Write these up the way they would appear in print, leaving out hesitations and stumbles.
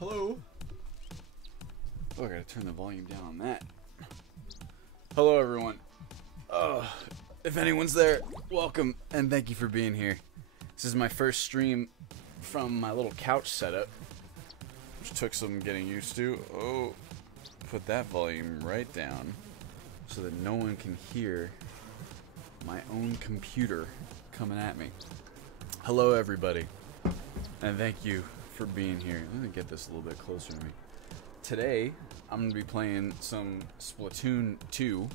Hello? Oh, I gotta turn the volume down on that. Hello, everyone. If anyone's there, welcome, and thank you for being here. This is my first stream from my little couch setup, which took some getting used to. Oh, put that volume right down so that no one can hear my own computer coming at me. Hello, everybody, and thank you for being here. Let me get this a little bit closer to me. Today, I'm going to be playing some Splatoon 2.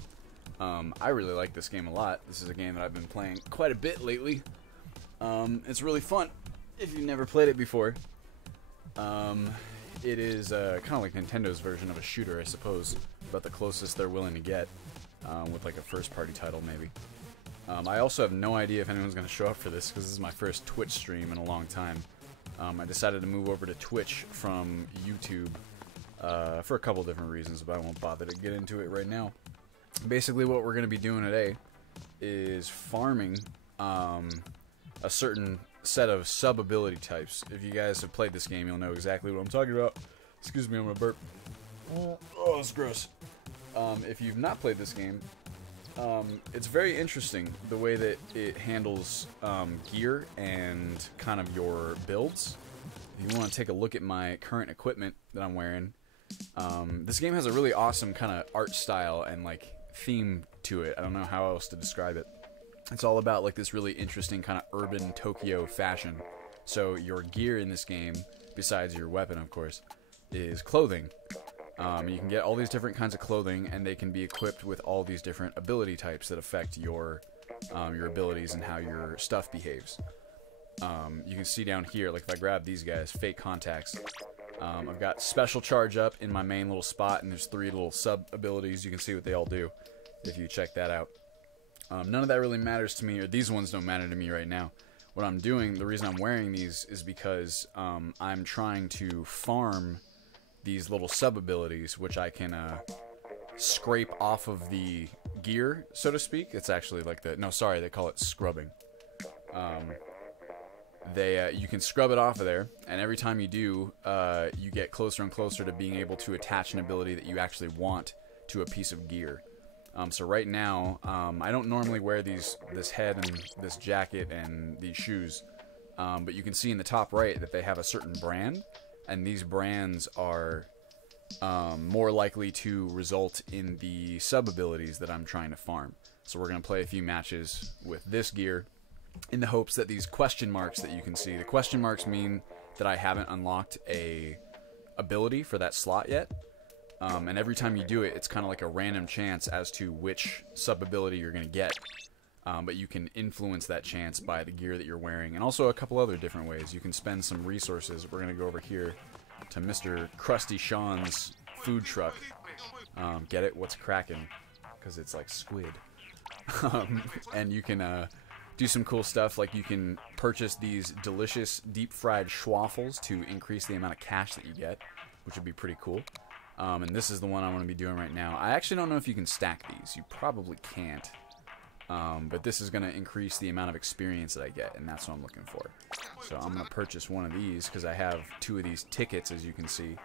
I really like this game a lot. This is a game that I've been playing quite a bit lately. It's really fun if you've never played it before. It is kind of like Nintendo's version of a shooter, I suppose. About the closest they're willing to get with like a first-party title, maybe. I also have no idea if anyone's going to show up for this because this is my first Twitch stream in a long time. I decided to move over to Twitch from YouTube for a couple different reasons, but I won't bother to get into it right now. Basically, what we're going to be doing today is farming a certain set of sub-ability types. If you guys have played this game, you'll know exactly what I'm talking about. Excuse me, I'm going to burp. Oh, that's gross. If you've not played this game, it's very interesting the way that it handles gear and kind of your builds. If you want to take a look at my current equipment that I'm wearing, this game has a really awesome kind of art style and like theme to it. I don't know how else to describe it. It's all about like this really interesting kind of urban Tokyo fashion. So your gear in this game, besides your weapon of course, is clothing. You can get all these different kinds of clothing, and they can be equipped with all these different ability types that affect your abilities and how your stuff behaves. You can see down here, like if I grab these guys, fake contacts, I've got special charge up in my main little spot, and there's 3 little sub abilities. You can see what they all do if you check that out. None of that really matters to me, or these ones don't matter to me right now. What I'm doing, the reason I'm wearing these is because I'm trying to farm these little sub-abilities, which I can scrape off of the gear, so to speak. It's actually like the... No, sorry, they call it scrubbing. You can scrub it off of there, and every time you do, you get closer and closer to being able to attach an ability that you actually want to a piece of gear. So right now, I don't normally wear this head and this jacket and these shoes, but you can see in the top right that they have a certain brand, and these brands are more likely to result in the sub-abilities that I'm trying to farm. So we're going to play a few matches with this gear in the hopes that these question marks that you can see, the question marks mean that I haven't unlocked a ability for that slot yet. And every time you do it, it's kind of like a random chance as to which sub-ability you're going to get. But you can influence that chance by the gear that you're wearing, and also a couple other different ways. You can spend some resources. We're going to go over here to Mr. Krusty Sean's food truck. Get it? What's cracking? Because it's like squid. And you can do some cool stuff, like you can purchase these delicious deep-fried schwaffles to increase the amount of cash that you get, which would be pretty cool. And this is the one I'm going to be doing right now. I actually don't know if you can stack these. You probably can't. But this is going to increase the amount of experience that I get, and that's what I'm looking for. So I'm going to purchase one of these because I have 2 of these tickets, as you can see.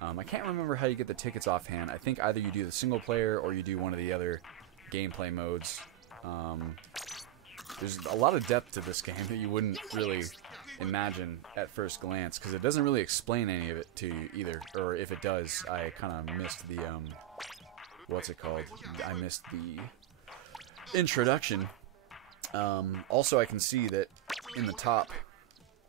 I can't remember how you get the tickets offhand. I think either you do the single player or you do one of the other gameplay modes. There's a lot of depth to this game that you wouldn't really imagine at first glance, because it doesn't really explain any of it to you either. Or if it does, I kind of missed the, what's it called? I missed the introduction. Also, I can see that in the top,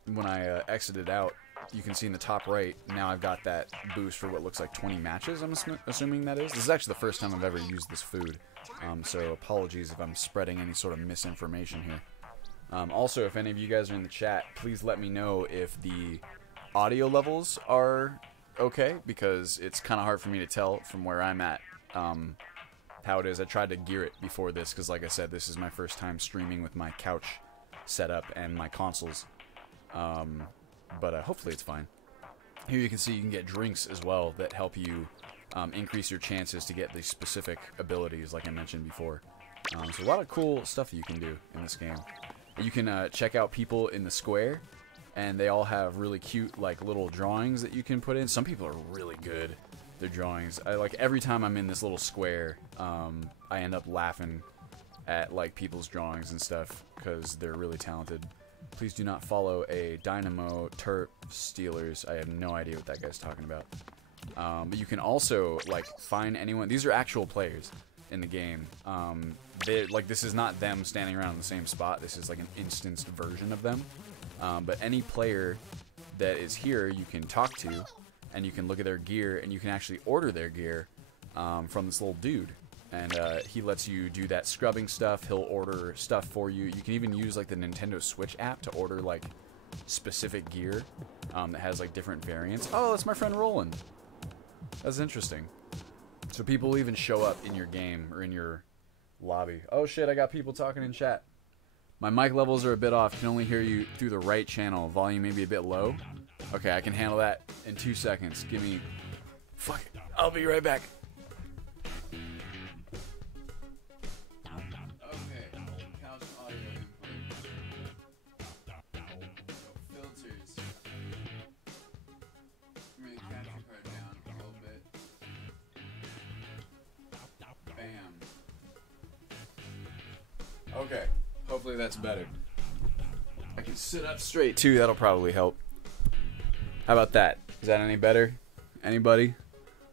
when I exited out, you can see in the top right, now I've got that boost for what looks like 20 matches, I'm assuming that is. This is actually the first time I've ever used this food, so apologies if I'm spreading any sort of misinformation here. Also, if any of you guys are in the chat, please let me know if the audio levels are okay, because it's kind of hard for me to tell from where I'm at how it is. I tried to gear it before this because, like I said, this is my first time streaming with my couch setup and my consoles. But hopefully it's fine. Here you can see you can get drinks as well that help you increase your chances to get these specific abilities, like I mentioned before. So a lot of cool stuff you can do in this game. You can check out people in the square and they all have really cute like little drawings that you can put in. Some people are really good. Their drawings. I like every time I'm in this little square, I end up laughing at like people's drawings and stuff because they're really talented. Please do not follow a Dynamo Terp Steelers. I have no idea what that guy's talking about. But you can also like find anyone. These are actual players in the game. Like this is not them standing around in the same spot. This is like an instanced version of them. But any player that is here, you can talk to, and you can look at their gear, and you can actually order their gear from this little dude. And he lets you do that scrubbing stuff. He'll order stuff for you. You can even use like the Nintendo Switch app to order like specific gear that has like different variants. Oh, that's my friend Roland. That's interesting. So people will even show up in your game or in your lobby. Oh shit, I got people talking in chat. My mic levels are a bit off. Can only hear you through the right channel. Volume may be a bit low. Okay, I can handle that in 2 seconds. Give me... Fuck it. I'll be right back. Okay, hopefully that's better. I can sit up straight too, that'll probably help. How about that? Is that any better? Anybody?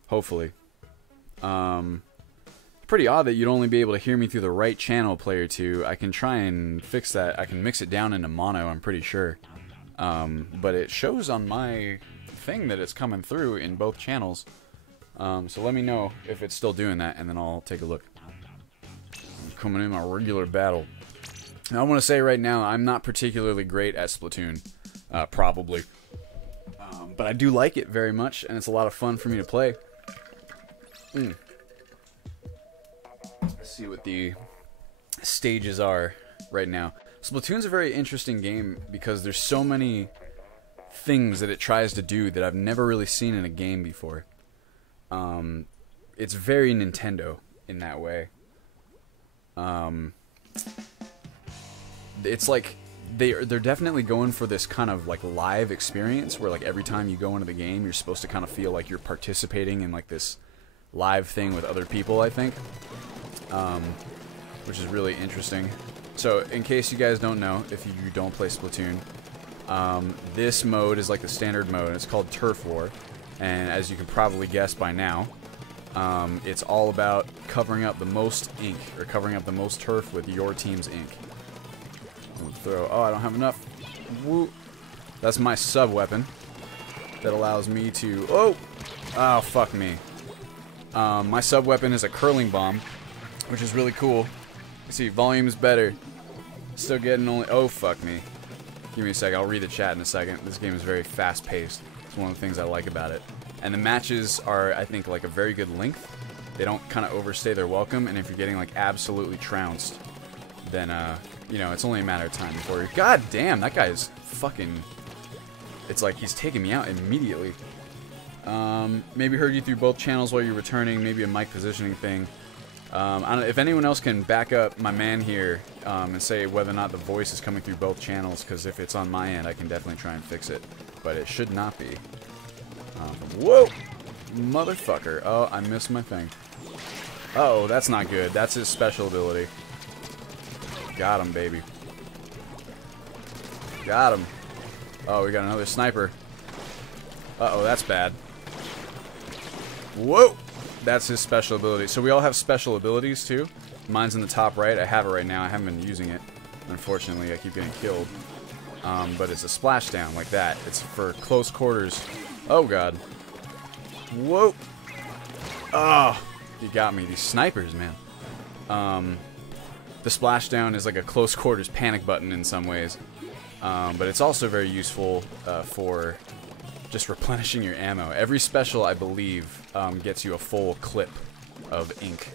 Hopefully. Pretty odd that you'd only be able to hear me through the right channel, player 2. I can try and fix that. I can mix it down into mono, I'm pretty sure. But it shows on my thing that it's coming through in both channels. So let me know if it's still doing that, and then I'll take a look. Coming in my regular battle. Now, I want to say right now, I'm not particularly great at Splatoon, probably. But I do like it very much, and it's a lot of fun for me to play. Let's see what the stages are right now. Splatoon's a very interesting game because there's so many things that it tries to do that I've never really seen in a game before. It's very Nintendo in that way. It's like they're definitely going for this kind of like live experience where like every time you go into the game you're supposed to kind of feel like you're participating in like this live thing with other people, I think, which is really interesting. So in case you guys don't know, if you don't play Splatoon, this mode is like the standard mode, and it's called Turf War, and as you can probably guess by now, it's all about covering up the most ink, or covering up the most turf with your team's ink. Oh, I don't have enough. Woo. That's my sub-weapon that allows me to... Oh, fuck me. My sub-weapon is a curling bomb, which is really cool. You see, volume is better. Still getting only... Oh, fuck me. Give me a second. I'll read the chat in a second. This game is very fast-paced. It's one of the things I like about it. And the matches are, I think, like a very good length. They don't kind of overstay their welcome, and if you're getting like absolutely trounced, then you know, it's only a matter of time before you're... God damn, that guy is fucking... It's like he's taking me out immediately. Maybe heard you through both channels while you're returning. Maybe a mic positioning thing. I don't know if anyone else can back up my man here and say whether or not the voice is coming through both channels, because if it's on my end, I can definitely try and fix it. But it should not be. Whoa! Motherfucker. Oh, I missed my thing. Uh-oh, that's not good. That's his special ability. Got him, baby. Got him. Oh, we got another sniper. Uh-oh, that's bad. Whoa! That's his special ability. So we all have special abilities, too. Mine's in the top right. I have it right now. I haven't been using it. Unfortunately, I keep getting killed. But it's a splashdown, like that. It's for close quarters. Oh, God. Whoa! Oh! You got me. These snipers, man. The splashdown is like a close quarters panic button in some ways. But it's also very useful for just replenishing your ammo. Every special, I believe, gets you a full clip of ink,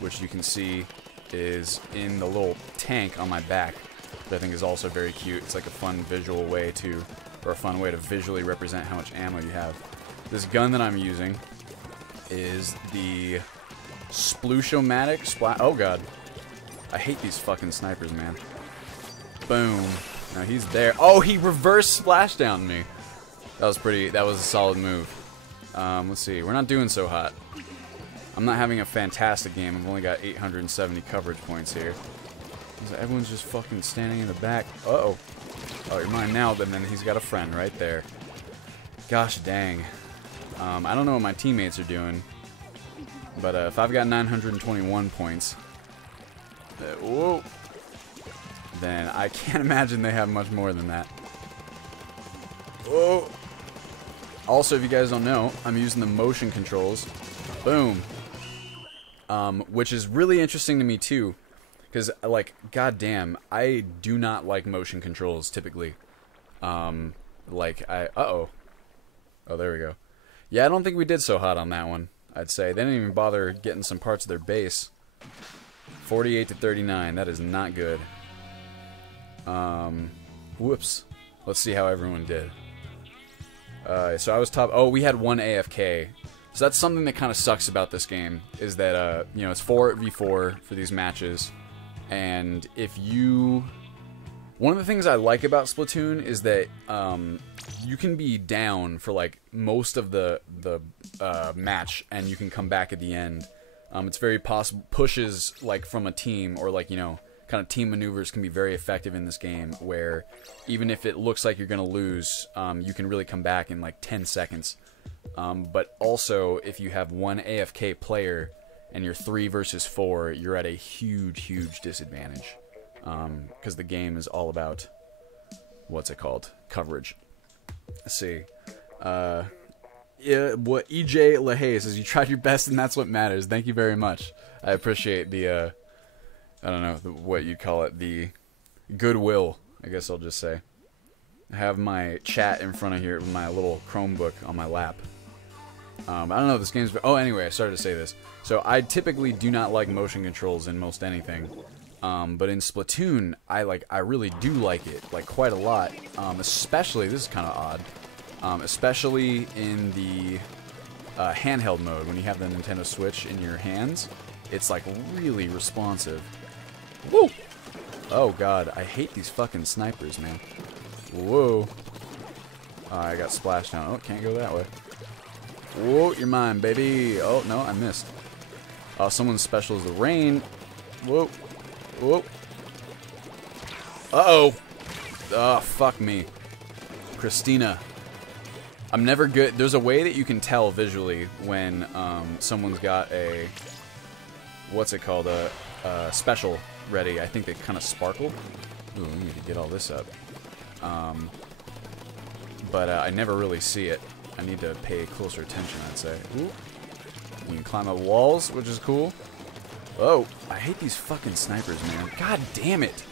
which you can see is in the little tank on my back, that I think is also very cute. It's like a fun visual way to, or a fun way to visually represent how much ammo you have. This gun that I'm using is the Sploosh-o-matic. Oh god. I hate these fucking snipers, man. Boom. Now he's there. Oh, he reverse splashdowned me. That was a solid move. Let's see. We're not doing so hot. I'm not having a fantastic game. I've only got 870 coverage points here. Everyone's just fucking standing in the back. Uh-oh. Oh, you're mine now, but then he's got a friend right there. Gosh dang. I don't know what my teammates are doing. But if I've got 921 points, whoa, then I can't imagine they have much more than that. Whoa. Also, if you guys don't know, I'm using the motion controls. Boom. Which is really interesting to me too. Because, like, goddamn, I do not like motion controls, typically. Uh-oh. Oh, there we go. Yeah, I don't think we did so hot on that one, I'd say. They didn't even bother getting some parts of their base. 48 to 39, that is not good. Whoops. Let's see how everyone did. So I was top. Oh, we had one AFK. So that's something that kind of sucks about this game, is that, you know, it's 4v4 for these matches. And if you... One of the things I like about Splatoon is that you can be down for, like, most of the match, and you can come back at the end. It's very possible. Pushes, like, from a team, or, like, you know, kind of team maneuvers can be very effective in this game, where even if it looks like you're going to lose, you can really come back in, like, 10 seconds. But also, if you have one AFK player and you're 3 versus 4, you're at a huge, huge disadvantage. Because the game is all about, what's it called? Coverage. Let's see. Yeah, what EJ LaHaye says, you tried your best and that's what matters. Thank you very much. I appreciate the, I don't know what you'd call it, the goodwill, I guess I'll just say. I have my chat in front of here with my little Chromebook on my lap. I don't know if this game's... Oh, anyway, I started to say this. So, I typically do not like motion controls in most anything. But in Splatoon, I really do like it, like, quite a lot. Especially, this is kind of odd, especially in the handheld mode, when you have the Nintendo Switch in your hands. It's, like, really responsive. Woo! Oh, God, I hate these fucking snipers, man. Whoa. I got splashed down. Oh, can't go that way. Whoa, you're mine, baby. Oh, no, I missed. Oh, someone's special is the rain. Whoa. Whoa. Uh-oh. Oh, fuck me. Christina. I'm never good. There's a way that you can tell visually when someone's got a... What's it called? A special ready. I think they kind of sparkle. Ooh, I need to get all this up. But I never really see it. I need to pay closer attention, I'd say. Ooh. You can climb up walls, which is cool. Oh, I hate these fucking snipers, man. God damn it.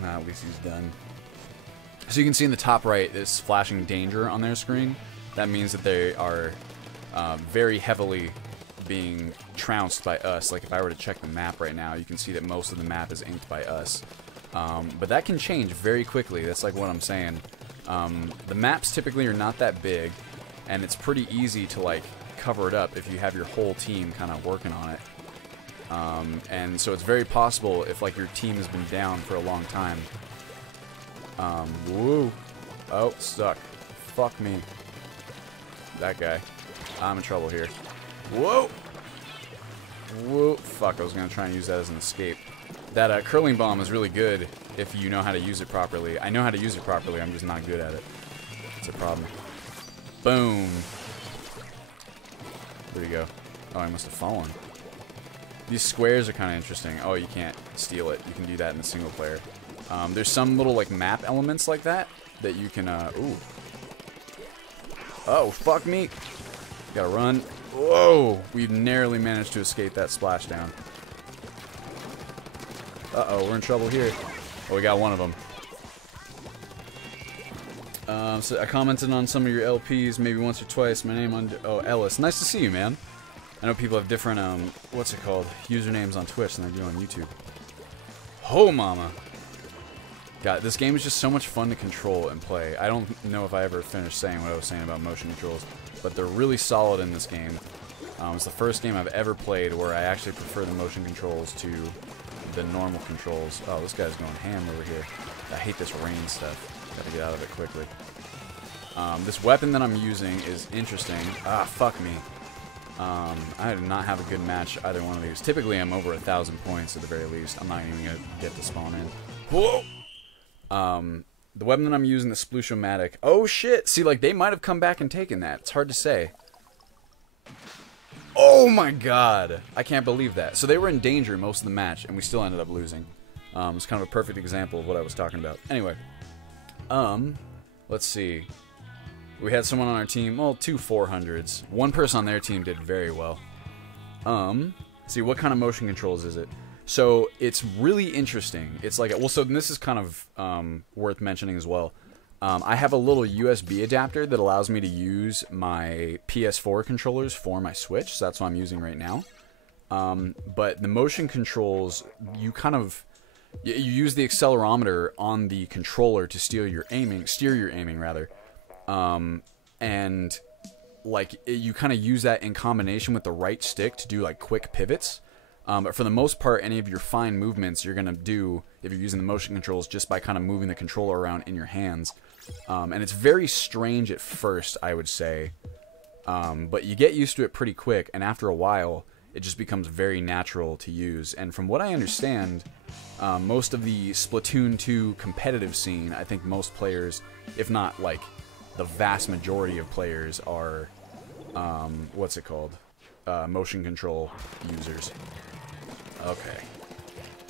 Nah, at least he's done. So you can see in the top right, this flashing danger on their screen. That means that they are very heavily being trounced by us. Like if I were to check the map right now, you can see that most of the map is inked by us. But that can change very quickly. That's like what I'm saying. The maps typically are not that big, and it's pretty easy to like cover it up if you have your whole team kind of working on it. And so it's very possible if like your team has been down for a long time. Woo. Oh, stuck. Fuck me. That guy. I'm in trouble here. Whoa. Whoa. Fuck, I was gonna try and use that as an escape. That curling bomb is really good if you know how to use it properly. I know how to use it properly, I'm just not good at it. It's a problem. Boom. There you go. Oh, I must have fallen. These squares are kind of interesting. Oh, you can't steal it. You can do that in the single player. There's some little, like, map elements like that you can, ooh. Oh, fuck me. Gotta run. Whoa. We've narrowly managed to escape that splashdown. Uh-oh, we're in trouble here. Oh, we got one of them. So I commented on some of your LPs maybe once or twice. My name on... Oh, Ellis. Nice to see you, man. I know people have different, what's it called? Usernames on Twitch than they do on YouTube. Oh, mama. God, this game is just so much fun to control and play. I don't know if I ever finished saying what I was saying about motion controls, but they're really solid in this game. It's the first game I've ever played where I actually prefer the motion controls to the normal controls. Oh, this guy's going ham over here. I hate this rain stuff. Gotta get out of it quickly. This weapon that I'm using is interesting. Ah, fuck me. I did not have a good match either one of these. Typically, I'm over 1,000 points at the very least. I'm not even gonna get to spawn in. Whoa! The weapon that I'm using, the Sploosh-o-matic. Oh shit! See, like, they might have come back and taken that. It's hard to say. Oh my god! I can't believe that. So they were in danger most of the match, and we still ended up losing. It's kind of a perfect example of what I was talking about. Anyway. Let's see. We had someone on our team, well, 2 400s. One person on their team did very well. See, what kind of motion controls is it? So, it's really interesting. It's like, well, so this is kind of worth mentioning as well. I have a little USB adapter that allows me to use my PS4 controllers for my Switch, so that's what I'm using right now. But the motion controls, you use the accelerometer on the controller to steer your aiming rather. And like you kind of use that in combination with the right stick to do like quick pivots. But for the most part, any of your fine movements you're gonna do if you're using the motion controls just by kind of moving the controller around in your hands. And it's very strange at first, I would say. But you get used to it pretty quick, and after a while, it just becomes very natural to use. And from what I understand, most of the Splatoon 2 competitive scene, I think most players, if not like the vast majority of players, are what's it called? Motion control users. Okay.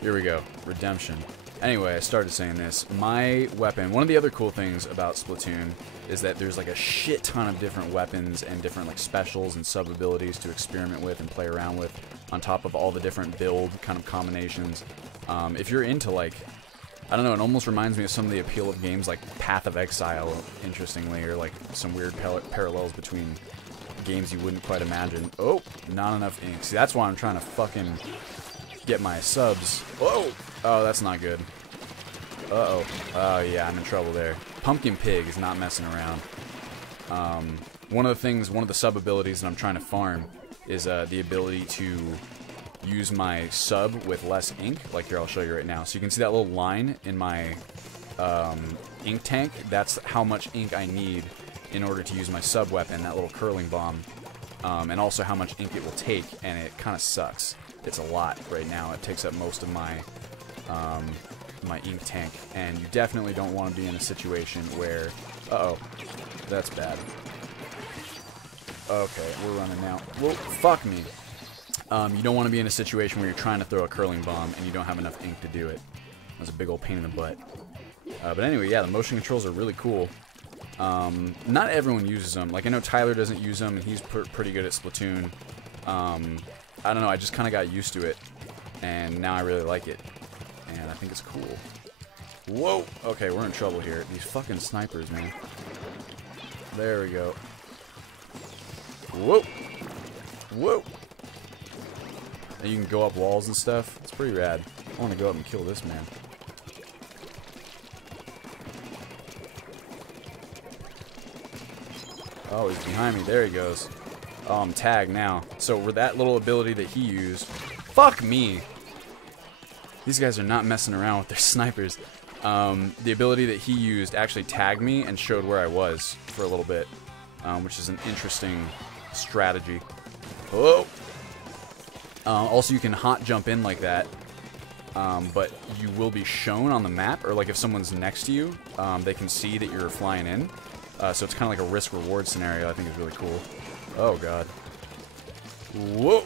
Here we go. Redemption. Anyway, I started saying this. My weapon, one of the other cool things about Splatoon is that there's like a shit ton of different weapons and different like specials and sub abilities to experiment with and play around with, on top of all the different build kind of combinations. If you're into like, I don't know, it almost reminds me of some of the appeal of games like Path of Exile, interestingly, or like some weird parallels between games you wouldn't quite imagine. Oh, not enough ink. See, that's why I'm trying to fucking get my subs. Whoa! Oh, that's not good. Uh-oh. Oh, yeah, I'm in trouble there. Pumpkin Pig is not messing around. One of the sub abilities that I'm trying to farm is the ability to use my sub with less ink. Like here, I'll show you right now. So you can see that little line in my ink tank. That's how much ink I need in order to use my sub weapon, that little curling bomb. And also how much ink it will take, and it kind of sucks. It's a lot right now. It takes up most of my my ink tank, and you definitely don't want to be in a situation where... Uh-oh. That's bad. Okay, we're running now. Whoa, fuck me. You don't want to be in a situation where you're trying to throw a curling bomb and you don't have enough ink to do it. That's a big old pain in the butt. But anyway, yeah, the motion controls are really cool. Not everyone uses them. Like, I know Tyler doesn't use them, and he's pretty good at Splatoon. I don't know, I just kind of got used to it, and now I really like it. And I think it's cool. Whoa! Okay, we're in trouble here. These fucking snipers, man. There we go. Whoa! Whoa! And you can go up walls and stuff. It's pretty rad. I want to go up and kill this man. Oh, he's behind me. There he goes. Oh, I'm tagged now. So, with that little ability that he used... Fuck me! These guys are not messing around with their snipers. The ability that he used actually tagged me and showed where I was for a little bit, which is an interesting strategy. Oh! Also, you can hot jump in like that, but you will be shown on the map, or like if someone's next to you, they can see that you're flying in. So it's kind of like a risk-reward scenario. I think is really cool. Oh, God. Whoa!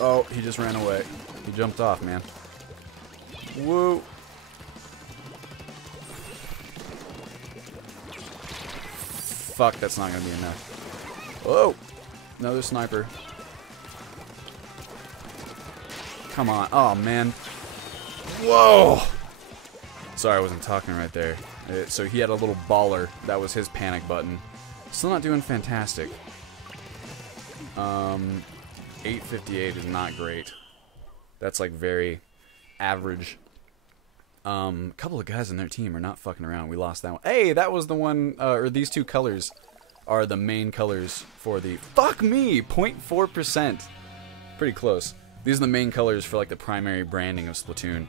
Oh, he just ran away. He jumped off, man. Whoa! Fuck, that's not gonna be enough. Whoa! Another sniper. Come on. Oh, man. Whoa! Sorry, I wasn't talking right there. So he had a little baller. That was his panic button. Still not doing fantastic. 858 is not great. That's like very average. A couple of guys on their team are not fucking around. We lost that one. Hey, that was the one, or these two colors are the main colors for the... Fuck me! 0.4%. Pretty close. These are the main colors for like the primary branding of Splatoon.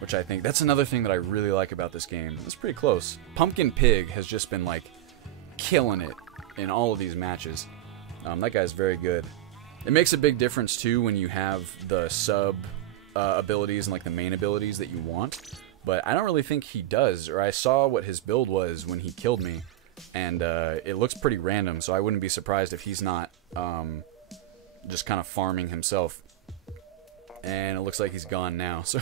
Which I think, that's another thing that I really like about this game. It's pretty close. Pumpkin Pig has just been like killing it in all of these matches. That guy's very good. It makes a big difference too when you have the sub abilities and like the main abilities that you want. But I don't really think he does, or I saw what his build was when he killed me, and it looks pretty random, so I wouldn't be surprised if he's not just kind of farming himself. And it looks like he's gone now, so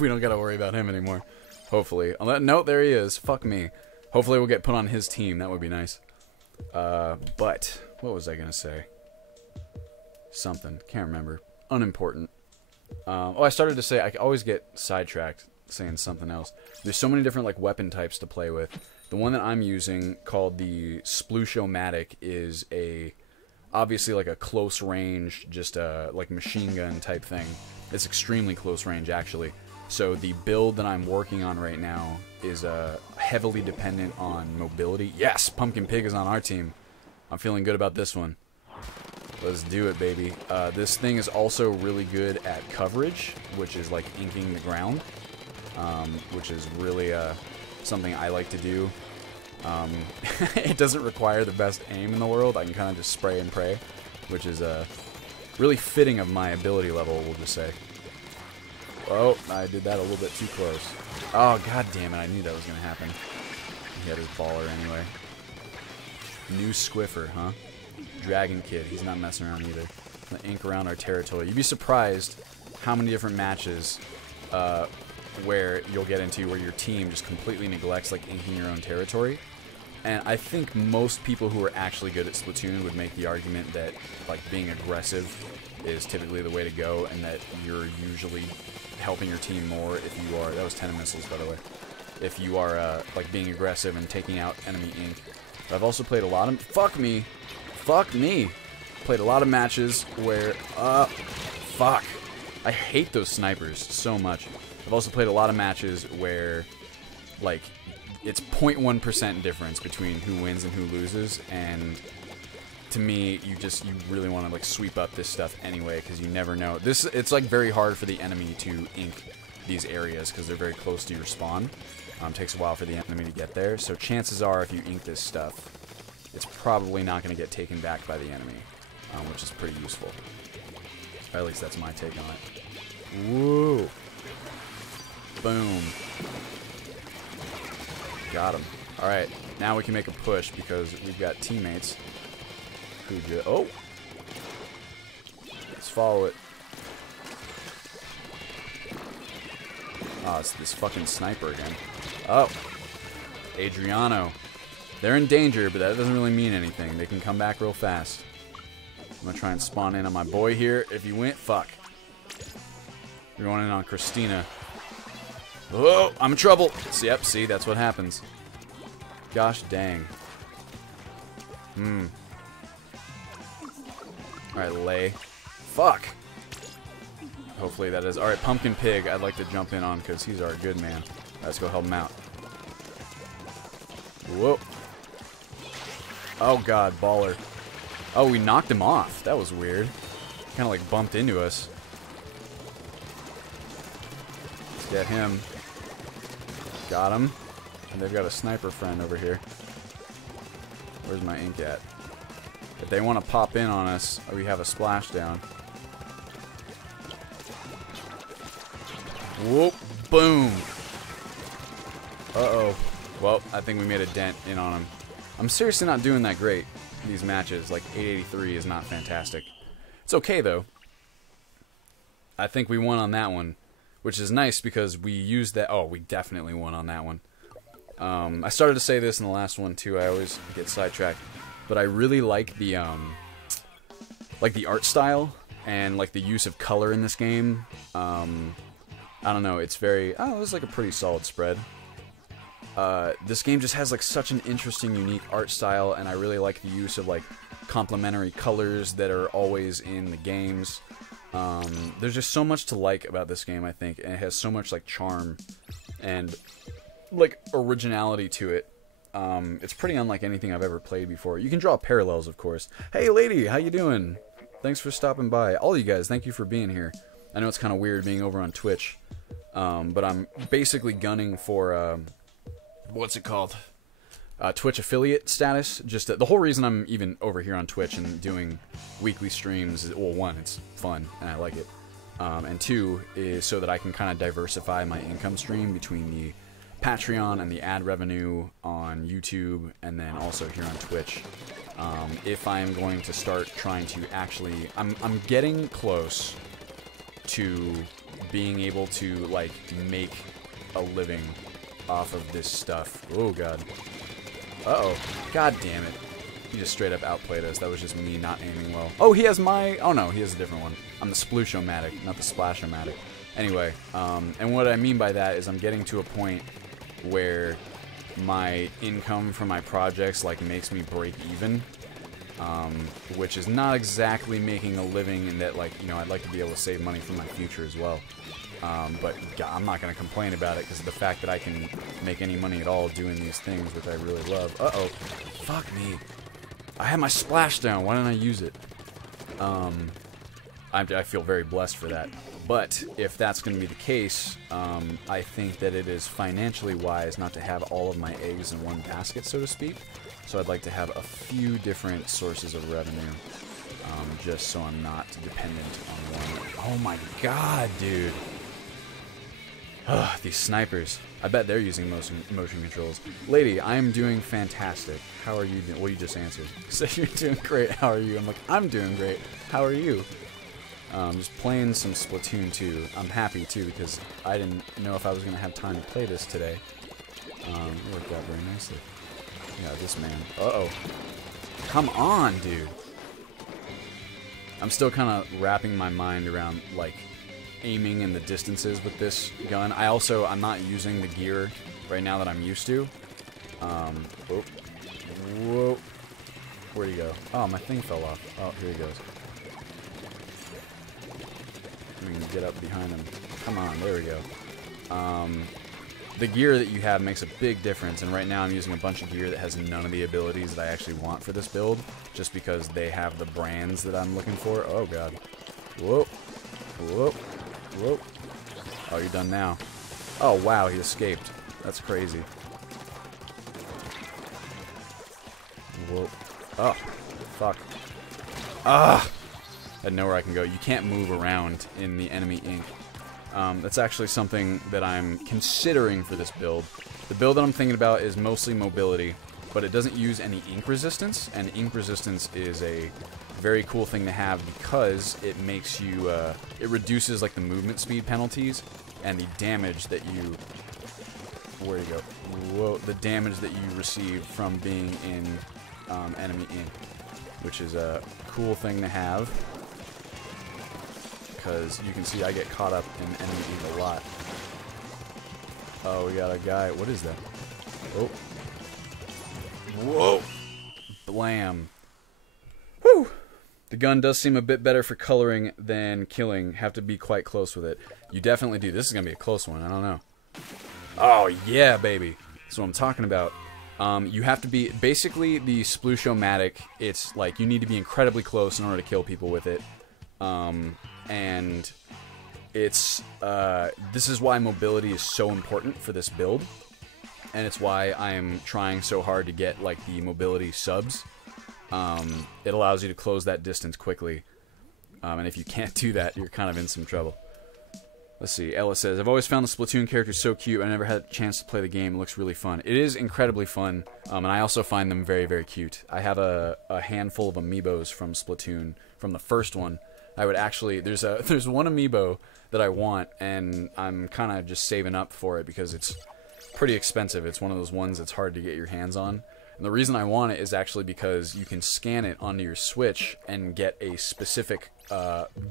we don't gotta worry about him anymore. Hopefully. On that note, there he is. Fuck me. Hopefully we'll get put on his team. That would be nice. But what was I gonna say? Something. Can't remember. Unimportant. Oh, I started to say, I always get sidetracked saying something else. There's so many different like weapon types to play with. The one that I'm using, called the Sploosh-o-matic, is obviously like a close range, just a like machine gun type thing. It's extremely close range actually. So the build that I'm working on right now is heavily dependent on mobility. Yes, Pumpkin Pig is on our team. I'm feeling good about this one. Let's do it, baby. This thing is also really good at coverage, which is like inking the ground, which is really something I like to do. It doesn't require the best aim in the world. I can kind of just spray and pray, which is really fitting of my ability level, we'll just say. Oh, I did that a little bit too close. Oh, god damn it, I knew that was going to happen. He had his baller anyway. New Squiffer, huh? Dragon Kid, he's not messing around either. Gonna ink around our territory. You'd be surprised how many different matches where you'll get into where your team just completely neglects like inking your own territory. And I think most people who are actually good at Splatoon would make the argument that like being aggressive is typically the way to go, and that you're usually helping your team more if you are, that was 10 missiles by the way, if you are like being aggressive and taking out enemy ink. But I've also played a lot of, fuck me, played a lot of matches where, fuck, I hate those snipers so much. I've also played a lot of matches where, like, it's 0.1% difference between who wins and who loses, and to me, you really want to, like, sweep up this stuff anyway, because you never know. It's, like, very hard for the enemy to ink these areas, because they're very close to your spawn. Takes a while for the enemy to get there, so chances are, if you ink this stuff, it's probably not going to get taken back by the enemy, which is pretty useful. Or at least that's my take on it. Woo! Boom. Got him. Alright, now we can make a push because we've got teammates who do. Oh! Let's follow it. Oh, it's this fucking sniper again. Oh! Adriano. They're in danger, but that doesn't really mean anything. They can come back real fast. I'm gonna try and spawn in on my boy here. If you went, fuck. You're going in on Christina. Oh, I'm in trouble. Yep, see, that's what happens. Gosh dang. Alright, lay. Fuck. Hopefully that is. Alright, Pumpkin Pig, I'd like to jump in on because he's our good man. Let's go help him out. Whoa. Oh god, baller. Oh, we knocked him off. That was weird. Kind of like bumped into us. Let's get him. Got him. And they've got a sniper friend over here. Where's my ink at? If they want to pop in on us, we have a splashdown. Whoop. Boom. Uh-oh. Well, I think we made a dent in on him. I'm seriously not doing that great in these matches. Like, 883 is not fantastic. It's okay, though. I think we won on that one, which is nice because we used that. Oh, we definitely won on that one. I started to say this in the last one, too. I always get sidetracked. But I really like the art style and, like, the use of color in this game. I don't know. It's very... Oh, it was, like, a pretty solid spread. This game just has like such an interesting, unique art style, and I really like the use of like complementary colors that are always in the games. There's just so much to like about this game, I think, and it has so much like charm and like originality to it. It's pretty unlike anything I've ever played before. You can draw parallels, of course. Hey, lady, how you doing? thanks for stopping by. All you guys, thank you for being here. I know it's kind of weird being over on Twitch, but I'm basically gunning for, what's it called? Twitch affiliate status. Just the whole reason I'm even over here on Twitch and doing weekly streams is, well, one, it's fun and I like it, and two is so that I can kind of diversify my income stream between the Patreon and the ad revenue on YouTube, and then also here on Twitch. If I'm going to start trying to actually, I'm getting close to being able to like make a living off of this stuff. Oh god. Uh-oh. God damn it. He just straight up outplayed us. That was just me not aiming well. Oh, he has my... Oh, no, he has a different one. I'm the Sploosh-o-matic, not the Splash-o-matic. Anyway, and what I mean by that is I'm getting to a point where my income from my projects, like, makes me break even. Which is not exactly making a living in that, like, you know, I'd like to be able to save money for my future as well. But I'm not going to complain about it because of the fact that I can make any money at all doing these things, which I really love. Uh-oh. Fuck me. I had my splash down. Why didn't I use it? I feel very blessed for that. But if that's going to be the case, I think that it is financially wise not to have all of my eggs in one basket, so to speak. So I'd like to have a few different sources of revenue, just so I'm not dependent on one. Oh my god, dude. Ugh, these snipers. I bet they're using motion controls. Lady, I am doing fantastic. How are you doing? Well, you just answered. So you're doing great. How are you? I'm like, I'm doing great. How are you? Just playing some Splatoon 2. I'm happy, too, because I didn't know if I was going to have time to play this today. It worked out very nicely. Yeah, this man. Uh-oh. Come on, dude. I'm still kind of wrapping my mind around, like, aiming and the distances with this gun. I'm not using the gear right now that I'm used to. Oh. Whoa. Where'd he go? Oh, my thing fell off. Oh, here he goes. We can get up behind him. Come on, there we go. The gear that you have makes a big difference, and right now I'm using a bunch of gear that has none of the abilities that I actually want for this build, just because they have the brands that I'm looking for. Oh, God. Whoa. Whoa. Whoa. Oh, you're done now. Oh, wow, he escaped. That's crazy. Whoa. Oh, fuck. Ah! I know where I can go. You can't move around in the enemy ink. That's actually something that I'm considering for this build. The build that I'm thinking about is mostly mobility, but it doesn't use any ink resistance, and ink resistance is a very cool thing to have because it makes you, it reduces like the movement speed penalties and the damage that you, where you go, whoa, the damage that you receive from being in enemy ink, which is a cool thing to have because you can see I get caught up in enemy ink a lot. Oh, we got a guy, what is that? Oh. Whoa! Blam. Whew! The gun does seem a bit better for coloring than killing. Have to be quite close with it. You definitely do. This is going to be a close one. I don't know. Oh, yeah, baby. That's what I'm talking about. You have to be... Basically, the Sploosh-o-matic, it's like you need to be incredibly close in order to kill people with it. And it's... this is why mobility is so important for this build. And it's why I'm trying so hard to get, like, the mobility subs. It allows you to close that distance quickly. And if you can't do that, you're kind of in some trouble. Let's see. Ella says, I've always found the Splatoon characters so cute. I never had a chance to play the game. It looks really fun. It is incredibly fun. And I also find them very, very cute. I have a handful of amiibos from Splatoon, from the first one. I would actually... There's one amiibo that I want, and I'm kind of just saving up for it because it's pretty expensive. It's one of those ones that's hard to get your hands on. And the reason I want it is actually because you can scan it onto your Switch and get a specific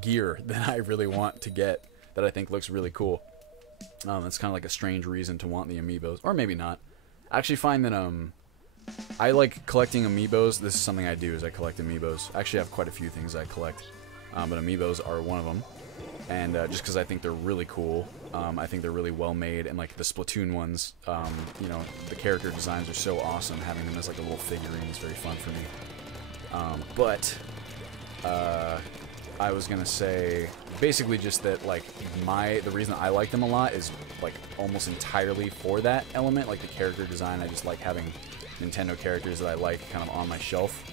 gear that I really want to get that I think looks really cool. It's kind of like a strange reason to want the amiibos. Or maybe not. I actually find that I like collecting amiibos. This is something I do, is I collect amiibos. I actually have quite a few things I collect. But amiibos are one of them. And just because I think they're really cool. I think they're really well made, and like the Splatoon ones, you know, the character designs are so awesome. Having them as like a little figurine is very fun for me. I was gonna say basically just that, like, the reason I like them a lot is, like, almost entirely for that element, like the character design. I just like having Nintendo characters that I like kind of on my shelf.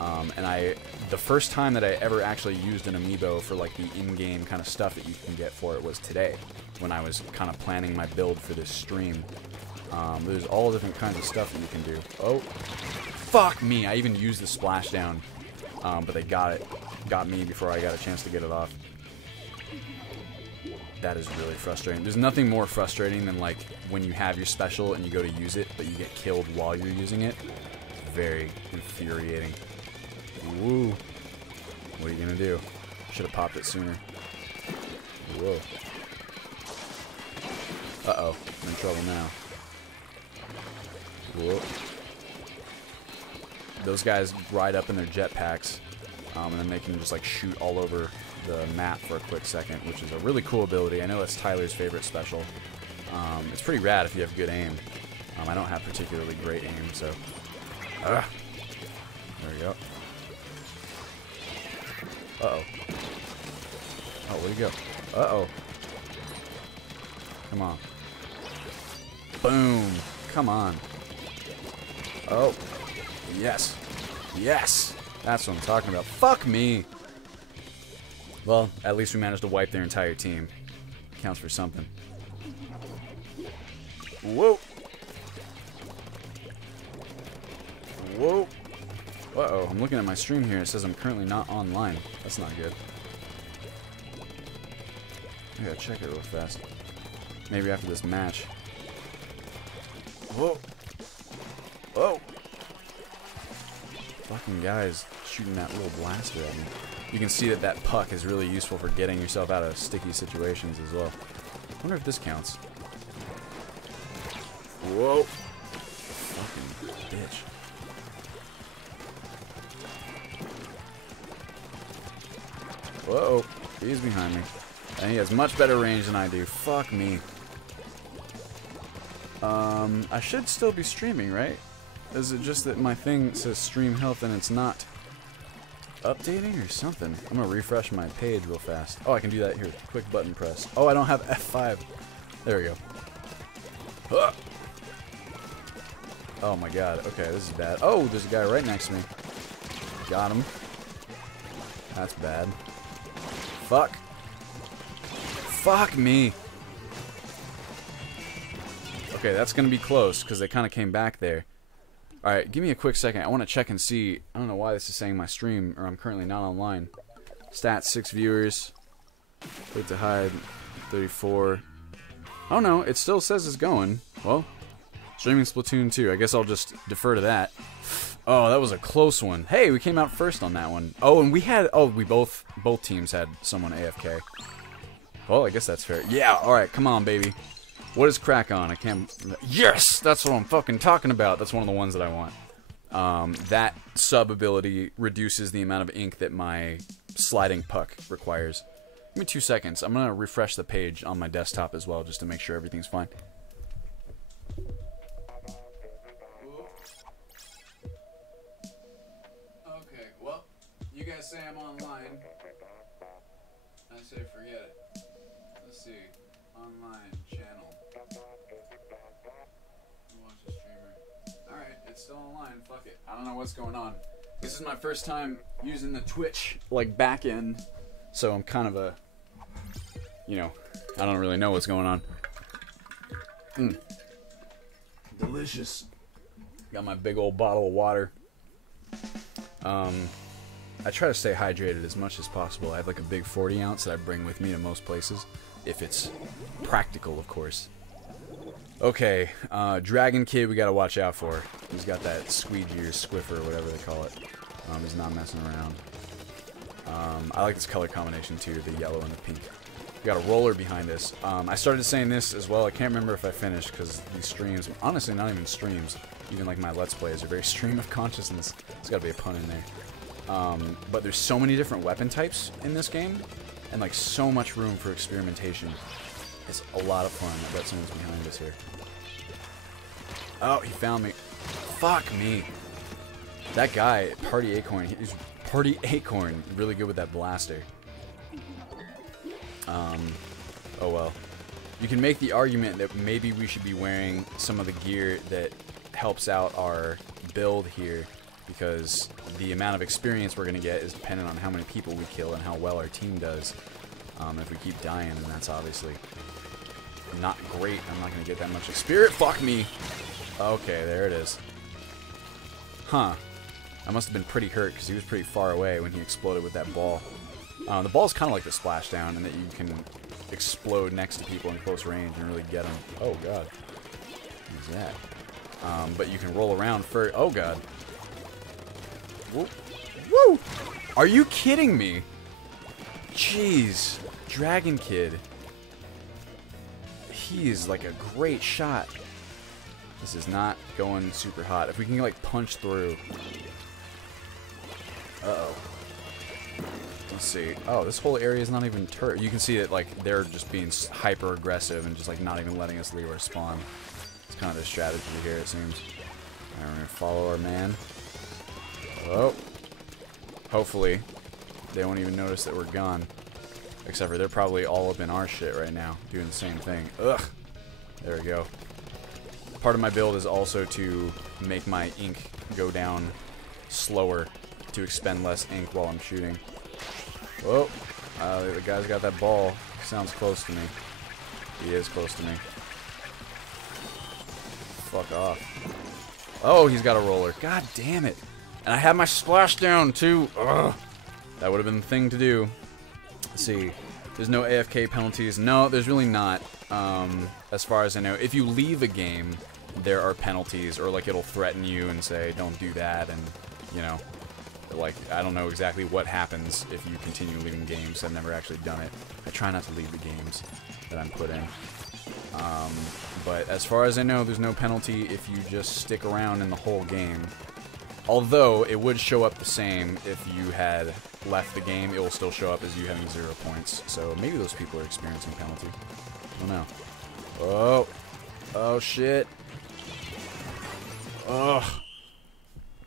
And the first time that I ever actually used an amiibo for, like, the in-game kind of stuff that you can get for it was today, when I was kind of planning my build for this stream. There's all different kinds of stuff that you can do. Oh, fuck me! I even used the splashdown, but they got me before I got a chance to get it off. That is really frustrating. There's nothing more frustrating than, like, when you have your special and you go to use it, but you get killed while you're using it. Very infuriating. Woo. What are you gonna do? Should have popped it sooner. Whoa. Uh-oh. I'm in trouble now. Whoa. Those guys ride up in their jetpacks, and then they can just, like, shoot all over the map for a quick second, which is a really cool ability. I know that's Tyler's favorite special. It's pretty rad if you have good aim. I don't have particularly great aim, so... There we go. Uh-oh. Oh, where'd he go? Uh-oh. Come on. Boom. Come on. Oh. Yes. Yes! That's what I'm talking about. Fuck me! Well, at least we managed to wipe their entire team. Counts for something. Whoa! Whoa! Uh-oh, I'm looking at my stream here. It says I'm currently not online. That's not good. I gotta check it real fast. Maybe after this match. Whoa! Whoa! Fucking guys shooting that little blaster at me. You can see that that puck is really useful for getting yourself out of sticky situations as well. I wonder if this counts. Whoa! Fucking bitch. Whoa! He's behind me. And he has much better range than I do. Fuck me. I should still be streaming, right? Is it just that my thing says stream health and it's not updating or something? I'm gonna refresh my page real fast. Oh, I can do that here. Quick button press. Oh, I don't have F5. There we go. Huh. Oh my god. Okay, this is bad. Oh, there's a guy right next to me. Got him. That's bad. Fuck. Fuck me. Okay, that's gonna be close because they kind of came back there. Alright, give me a quick second. I want to check and see. I don't know why this is saying my stream, or I'm currently not online. Stats, 6 viewers. Click to hide, 34. Oh no, it still says it's going. Well, streaming Splatoon 2. I guess I'll just defer to that. Oh, that was a close one. Hey, we came out first on that one. Oh, and we had... Oh, we both teams had someone AFK. Well, I guess that's fair. Yeah, alright, come on, baby. What is crack on? I can't... Yes! That's what I'm fucking talking about. That's one of the ones that I want. That sub-ability reduces the amount of ink that my sliding puck requires. Give me 2 seconds. I'm gonna refresh the page on my desktop as well, just to make sure everything's fine. Okay, well, you guys say I'm online. I say forget it. Let's see. Online channel. Watch the streamer. Alright, it's still online. Fuck it. I don't know what's going on. This is my first time using the Twitch, like, back end. So I'm kind of a... You know, I don't really know what's going on. Delicious. Got my big old bottle of water. I try to stay hydrated as much as possible. I have like a big 40 ounce that I bring with me to most places. If it's practical, of course. Okay, Dragon Kid we gotta watch out for. He's got that squeegee or squiffer or whatever they call it. He's not messing around. I like this color combination too, the yellow and the pink. We got a roller behind us. I started saying this as well. I can't remember if I finished because these streams, honestly not even streams, even like my Let's Plays are very stream of consciousness. There's gotta be a pun in there. But there's so many different weapon types in this game and like so much room for experimentation. It's a lot of fun. I bet someone's behind us here. Oh, he found me. Fuck me. That guy, Party Acorn, he's Party Acorn, really good with that blaster. Oh well. You can make the argument that maybe we should be wearing some of the gear that helps out our build here, because the amount of experience we're going to get is dependent on how many people we kill and how well our team does. If we keep dying, then that's obviously not great. I'm not going to get that much experience. Fuck me! Okay, there it is. Huh. I must have been pretty hurt, because he was pretty far away when he exploded with that ball. The ball's kind of like the splashdown, in that you can explode next to people in close range and really get them. Oh god. Who's that? But you can roll around for... Oh god. Woo! Woo! Are you kidding me? Jeez. Dragon Kid. He is like a great shot. This is not going super hot. If we can like punch through. Uh-oh. Let's see. Oh, this whole area is not even You can see that like they're just being hyper aggressive and just like not even letting us leave our spawn. It's kind of the strategy here, it seems. Alright, we're gonna follow our man. Oh. Hopefully they won't even notice that we're gone. Except for they're probably all up in our shit right now, doing the same thing. Ugh. There we go. Part of my build is also to make my ink go down slower, to expend less ink while I'm shooting. Whoa. The guy's got that ball. Sounds close to me. He is close to me. Fuck off. Oh, he's got a roller. God damn it. And I have my splashdown too. Ugh. That would have been the thing to do. Let's see. There's no AFK penalties. No, there's really not. As far as I know. If you leave a game, there are penalties. Or like it'll threaten you and say, don't do that. And, you know. Like, I don't know exactly what happens if you continue leaving games. I've never actually done it. I try not to leave the games that I'm put in. But as far as I know, there's no penalty if you just stick around in the whole game. Although, it would show up the same if you had left the game. It will still show up as you having 0 points. So maybe those people are experiencing penalty. I don't know. Oh. Oh, shit. Ugh.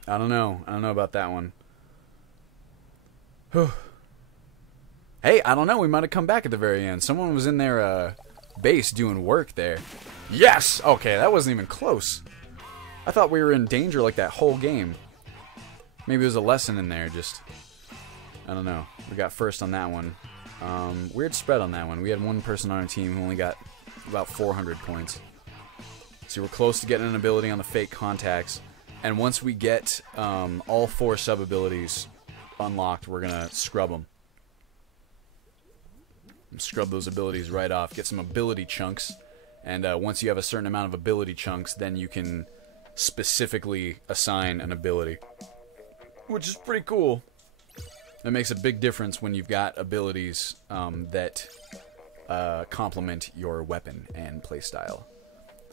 I don't know. I don't know about that one. Whew. Hey, I don't know. We might have come back at the very end. Someone was in their base doing work there. Yes! Okay, that wasn't even close. I thought we were in danger like that whole game. Maybe there's a lesson in there, just... I don't know. We got first on that one. Weird spread on that one. We had one person on our team who only got about 400 points. So we're close to getting an ability on the fake contacts. And once we get all 4 sub-abilities unlocked, we're going to scrub them. Scrub those abilities right off. Get some ability chunks. And once you have a certain amount of ability chunks, then you can specifically assign an ability. Which is pretty cool. That makes a big difference when you've got abilities that complement your weapon and playstyle.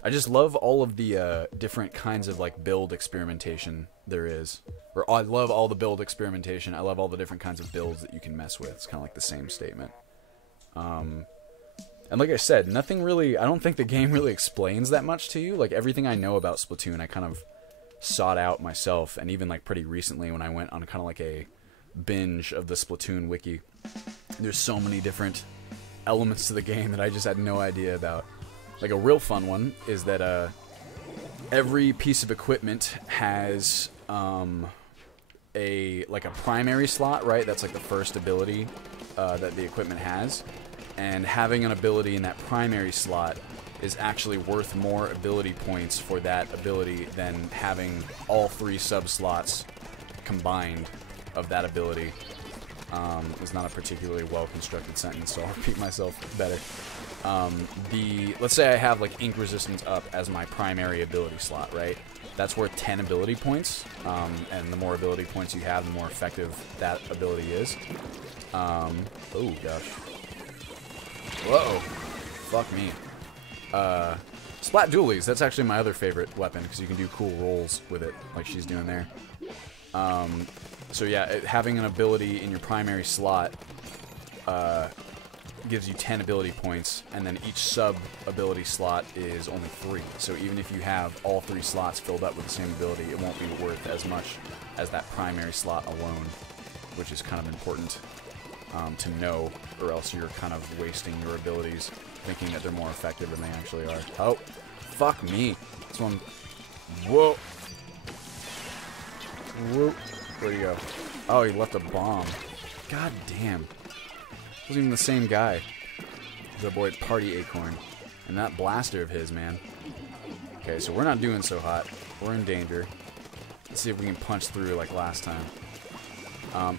I just love all of the different kinds of like build experimentation there is. Or I love all the build experimentation. I love all the different kinds of builds that you can mess with. It's kind of like the same statement. And like I said, nothing really... I don't think the game really explains that much to you. Like everything I know about Splatoon, I kind of sought out myself. And even like pretty recently when I went on kind of like a binge of the Splatoon wiki. There's so many different elements to the game that I just had no idea about. Like a real fun one is that every piece of equipment has a primary slot, right? That's like the first ability that the equipment has. And having an ability in that primary slot is actually worth more ability points for that ability than having all 3 sub-slots combined of that ability. It's not a particularly well-constructed sentence, so I'll repeat myself better. Let's say I have like ink resistance up as my primary ability slot, right? That's worth 10 ability points, and the more ability points you have, the more effective that ability is. Oh gosh. Whoa. Fuck me. Splat dualies, that's actually my other favorite weapon, because you can do cool rolls with it, like she's doing there. So yeah, having an ability in your primary slot gives you 10 ability points, and then each sub-ability slot is only 3. So even if you have all 3 slots filled up with the same ability, it won't be worth as much as that primary slot alone, which is kind of important. to know, or else you're kind of wasting your abilities thinking that they're more effective than they actually are. Oh, fuck me. This one. Whoa. Whoa. Where'd he go? Oh, he left a bomb. God damn. It wasn't even the same guy. It was our boy Party Acorn. And that blaster of his, man. Okay, so we're not doing so hot. We're in danger. Let's see if we can punch through like last time.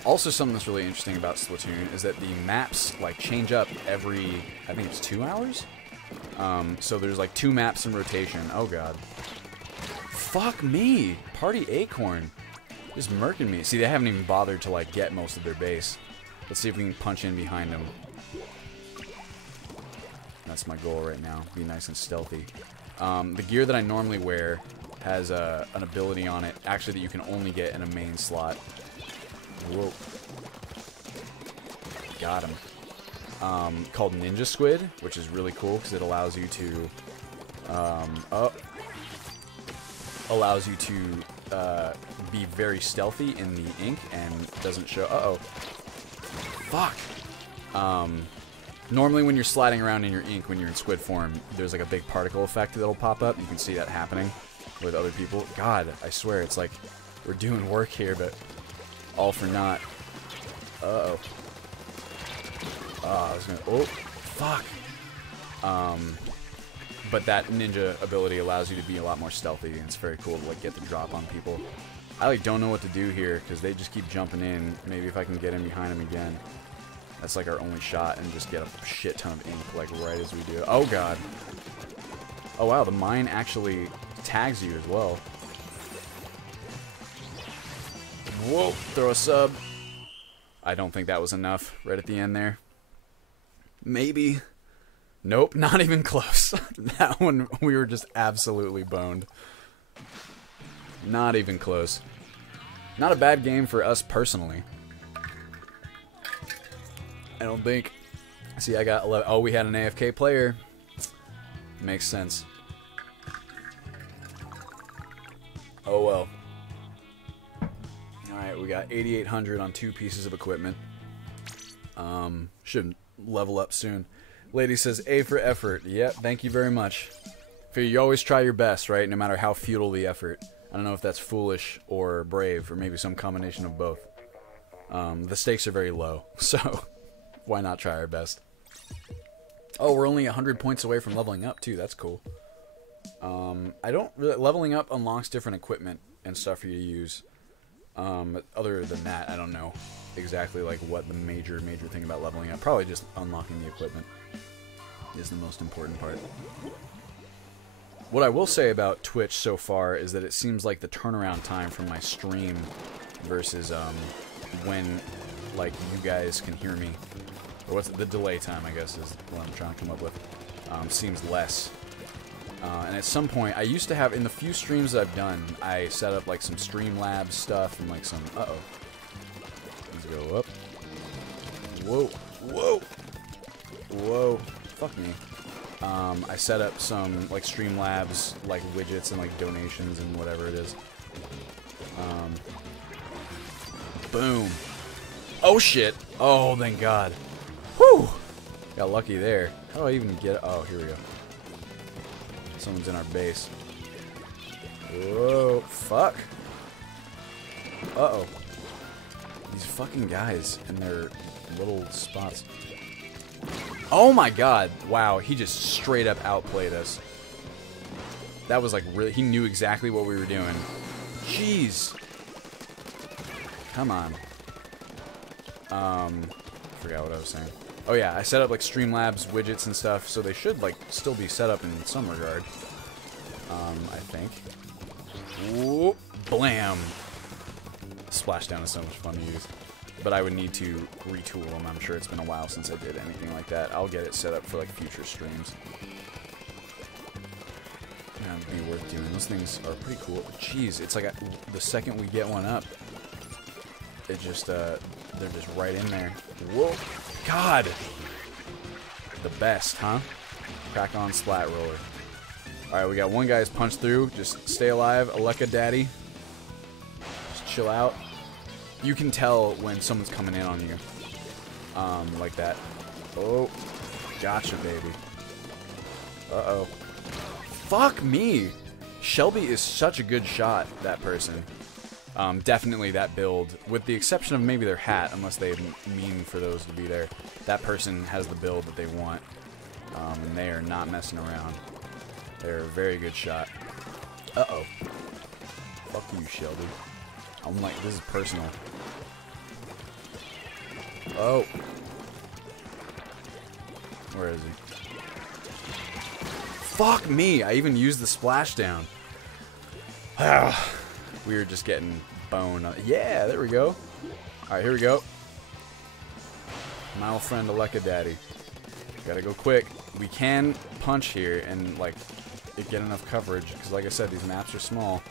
Also, something that's really interesting about Splatoon is that the maps like change up every, I think it's 2 hours? So there's like 2 maps in rotation. Oh god. Fuck me! Party Acorn. Just murking me. See, they haven't even bothered to like get most of their base. Let's see if we can punch in behind them. That's my goal right now. Be nice and stealthy. The gear that I normally wear has an ability on it, actually, that you can only get in a main slot. Whoa. Got him. Called Ninja Squid, which is really cool because it allows you to... allows you to be very stealthy in the ink and doesn't show... Uh-oh. Fuck! Normally when you're sliding around in your ink when you're in squid form, there's like a big particle effect that'll pop up. You can see that happening with other people. God, I swear, it's like we're doing work here, but all for naught. Uh-oh. I was gonna... Oh, fuck! But that ninja ability allows you to be a lot more stealthy, and it's very cool to like get the drop on people. I like don't know what to do here, because they just keep jumping in. Maybe if I can get in behind them again. That's like our only shot, and just get a shit ton of ink, like right as we do. Oh god. Oh wow, the mine actually tags you as well. Whoa, throw a sub. I don't think that was enough right at the end there. Maybe. Nope, not even close. That one, we were just absolutely boned. Not even close. Not a bad game for us personally. I don't think. See, I got 11. Oh, we had an AFK player. Makes sense. Oh well. Alright, we got 8,800 on 2 pieces of equipment. Should level up soon. Lady says, A for effort. Yep, thank you very much. You always try your best, right? No matter how futile the effort. I don't know if that's foolish or brave, or maybe some combination of both. The stakes are very low, so why not try our best? Oh, we're only 100 points away from leveling up, too. That's cool. I don't really... Leveling up unlocks different equipment and stuff for you to use. Other than that, I don't know exactly like what the major thing about leveling up. Probably just unlocking the equipment is the most important part. What I will say about Twitch so far is that it seems like the turnaround time from my stream versus when like you guys can hear me, or what's the delay time, I guess is what I'm trying to come up with, seems less. And at some point, I used to have, in the few streams that I've done, I set up like some Streamlabs stuff and like some, uh-oh. Let's go up. Whoa, whoa, whoa, fuck me. I set up some like Streamlabs, like widgets and like donations and whatever it is. Boom. Oh shit. Oh, thank God. Whew. Got lucky there. How do I even get it? Oh, here we go. Someone's in our base. Whoa, fuck. Uh-oh. These fucking guys in their little spots. Oh my god. Wow, he just straight up outplayed us. That was like really... He knew exactly what we were doing. Jeez. Come on. Forgot what I was saying. Oh yeah, I set up like Streamlabs widgets and stuff, so they should like still be set up in some regard. I think. Whoop, blam. Splashdown is so much fun to use, but I would need to retool them. I'm sure it's been a while since I did anything like that. I'll get it set up for like future streams. That'd be worth doing. Those things are pretty cool. Jeez, it's like the second we get one up, it just they're just right in there. Whoa. God! The best, huh? Crack on Splat Roller. Alright, we got one guy's punched through. Just stay alive, Aleka Daddy. Just chill out. You can tell when someone's coming in on you. like that. Oh, gotcha, baby. Uh-oh. Fuck me! Shelby is such a good shot, that person. Definitely that build, with the exception of maybe their hat, unless they mean for those to be there. That person has the build that they want, and they are not messing around. They're a very good shot. Uh-oh. Fuck you, Shelby. I'm like, this is personal. Oh. Where is he? Fuck me! I even used the splashdown. We were just getting boned. Yeah, there we go. Alright, here we go. My old friend Aleka Daddy. Gotta go quick. We can punch here and, like, get enough coverage. Because, like I said, these maps are small.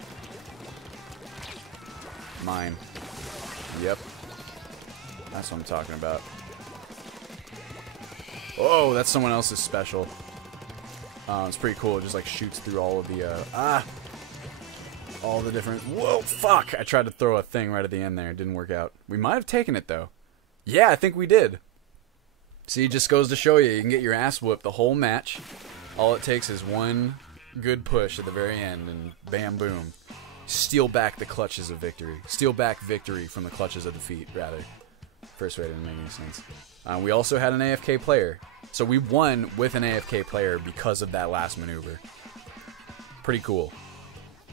Mine. Yep. That's what I'm talking about. Oh, that's someone else's special. It's pretty cool. It just, like, shoots through all of the, all the different... Whoa, fuck! I tried to throw a thing right at the end there. It didn't work out. We might have taken it, though. Yeah, I think we did. See, it just goes to show you. You can get your ass whooped the whole match. All it takes is one good push at the very end, and bam, boom. Steal back the clutches of victory. Steal back victory from the clutches of defeat, rather. First way didn't make any sense. We also had an AFK player. So we won with an AFK player because of that last maneuver. Pretty cool.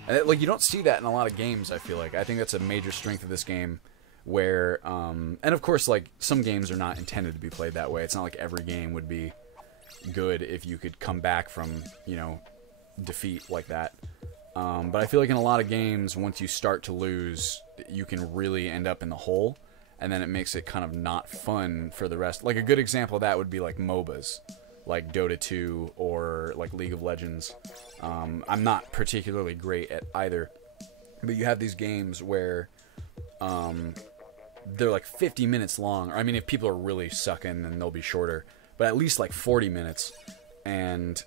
And like, you don't see that in a lot of games, I feel like. I think that's a major strength of this game, where, and of course, like, some games are not intended to be played that way. It's not like every game would be good if you could come back from, you know, defeat like that. But I feel like in a lot of games, once you start to lose, you can really end up in the hole, and then it makes it kind of not fun for the rest. Like, a good example of that would be, like, MOBAs, like Dota 2 or, like, League of Legends. I'm not particularly great at either, but you have these games where they're, like, 50 minutes long. Or, I mean, if people are really sucking, then they'll be shorter, but at least, like, 40 minutes. And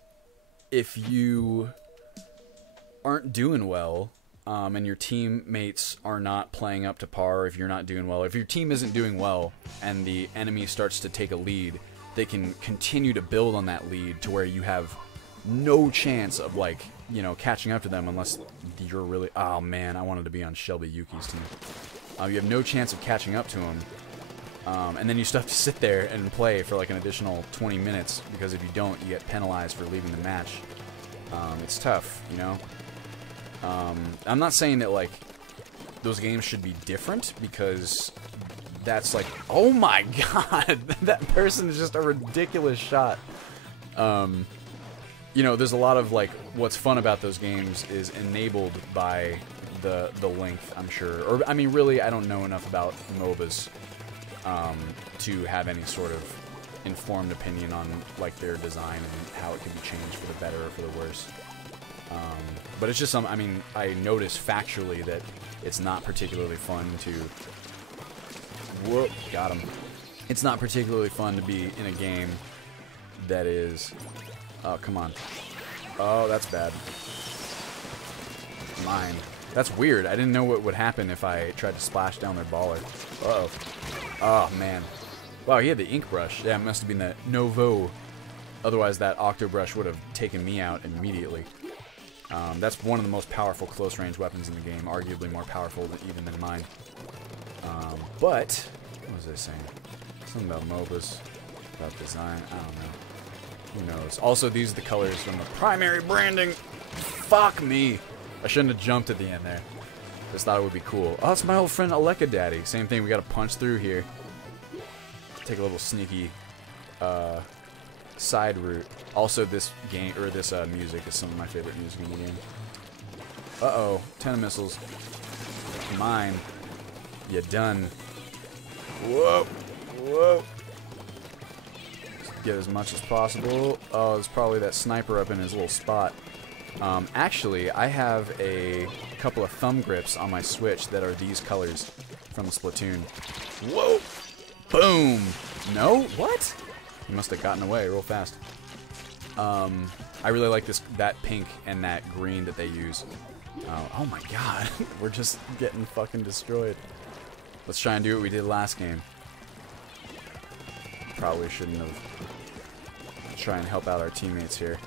if you aren't doing well, and your teammates are not playing up to par, if you're not doing well, if your team isn't doing well and the enemy starts to take a lead, they can continue to build on that lead to where you have no chance of, like, you know, catching up to them unless you're really... Oh, man, I wanted to be on Shelby Yuki's team. You have no chance of catching up to him, and then you still have to sit there and play for, like, an additional 20 minutes, because if you don't, you get penalized for leaving the match. It's tough, you know? I'm not saying that, like, those games should be different, because that's like, oh my god, that person is just a ridiculous shot. You know, there's a lot of, like, what's fun about those games is enabled by the length, I'm sure. Or, I mean, really, I don't know enough about MOBAs to have any sort of informed opinion on, like, their design and how it can be changed for the better or for the worse. But it's just I mean, I noticed factually that it's not particularly fun to... Whoop, got him. It's not particularly fun to be in a game that is... Oh, come on. Oh, that's bad. Mine. That's weird. I didn't know what would happen if I tried to splash down their baller. Uh-oh. Oh, man. Wow, he had the ink brush. Yeah, it must have been the Novo. Otherwise, that Octobrush would have taken me out immediately. That's one of the most powerful close-range weapons in the game, arguably more powerful even than mine. But, what was I saying? Something about MOBAs, about design, I don't know. Who knows? Also, these are the colors from the primary branding. Fuck me! I shouldn't have jumped at the end there. Just thought it would be cool. Oh, it's my old friend Aleka Daddy. Same thing, we gotta punch through here. Take a little sneaky, side route. Also, this game, or this music is some of my favorite music in the game. Uh-oh, 10 missiles. Mine. You done. Whoa! Whoa! Just get as much as possible. Oh, there's probably that sniper up in his little spot. Actually, I have a couple of thumb grips on my Switch that are these colors from Splatoon. Whoa! Boom! No? What? He must have gotten away real fast. I really like that pink and that green that they use. Oh my god. We're just getting fucking destroyed. Let's try and do what we did last game. probably shouldn't have. Try and help out our teammates here.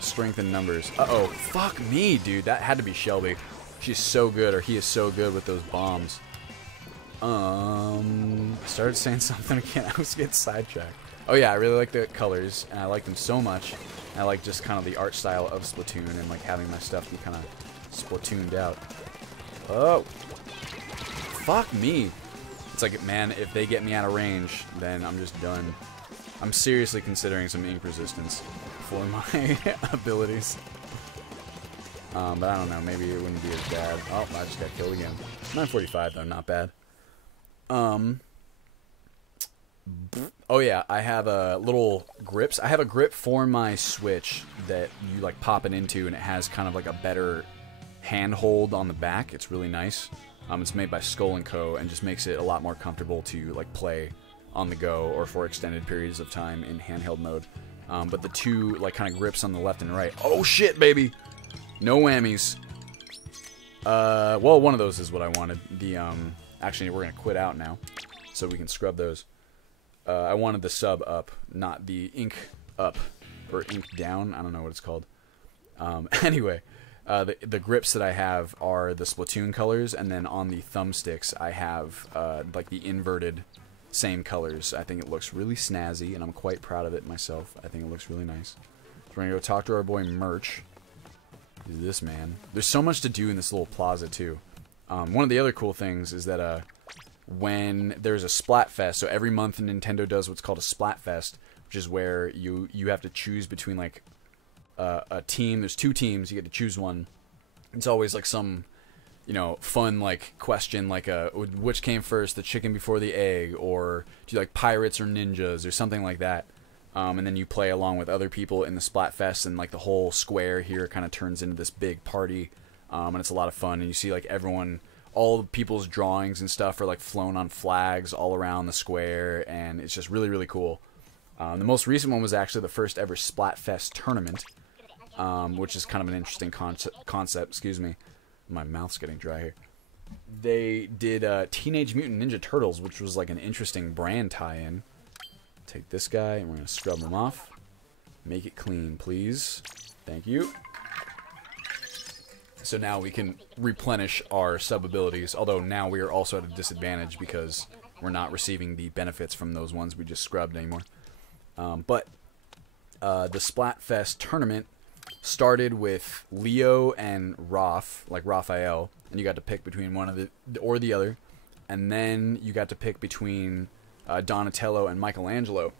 Strength in numbers. Uh-oh. Fuck me, dude. That had to be Shelby. She's so good, or he is so good with those bombs. Started saying something again. I was getting sidetracked. Oh yeah, I really like the colors, and I like them so much. I like just kind of the art style of Splatoon, and like having my stuff be kind of Splatooned out. Oh. Fuck me. It's like, man, if they get me out of range, then I'm just done. I'm seriously considering some ink resistance for my abilities. But I don't know, maybe it wouldn't be as bad. Oh, I just got killed again. 945 though, not bad. Oh yeah, I have little grips. I have a grip for my Switch that you like pop it into, and it has kind of like a better handhold on the back. It's really nice. It's made by Skull & Co. and just makes it a lot more comfortable to like play on the go or for extended periods of time in handheld mode. But the two like kind of grips on the left and right. Oh shit, baby! No whammies. Well, one of those is what I wanted. The actually, we're gonna quit out now, so we can scrub those. I wanted the sub up, not the ink up or ink down. I don't know what it's called. Anyway, the grips that I have are the Splatoon colors, and then on the thumbsticks I have like the inverted same colors. I think it looks really snazzy, and I'm quite proud of it myself. I think it looks really nice. So we're gonna go talk to our boy Merch. Who's this man? There's so much to do in this little plaza too. One of the other cool things is that when there's a Splatfest, so every month Nintendo does what's called a Splatfest, which is where you have to choose between like a team. There's two teams. You get to choose one. It's always like some, you know, fun like question, like which came first, the chicken before the egg, or do you like pirates or ninjas or something like that. And then you play along with other people in the Splatfest, and like the whole square here kind of turns into this big party, and it's a lot of fun. And you see like everyone, all the people's drawings and stuff are like flown on flags all around the square, and it's just really, really cool. The most recent one was actually the first ever Splatfest tournament, which is kind of an interesting concept. Excuse me, my mouth's getting dry here. They did Teenage Mutant Ninja Turtles, which was like an interesting brand tie-in. Take this guy, and we're going to scrub him off. Make it clean, please. Thank you. So now we can replenish our sub-abilities, although now we are also at a disadvantage because we're not receiving the benefits from those ones we just scrubbed anymore. But the Splatfest tournament started with Leo and Raphael, and you got to pick between one of the other, and then you got to pick between Donatello and Michelangelo,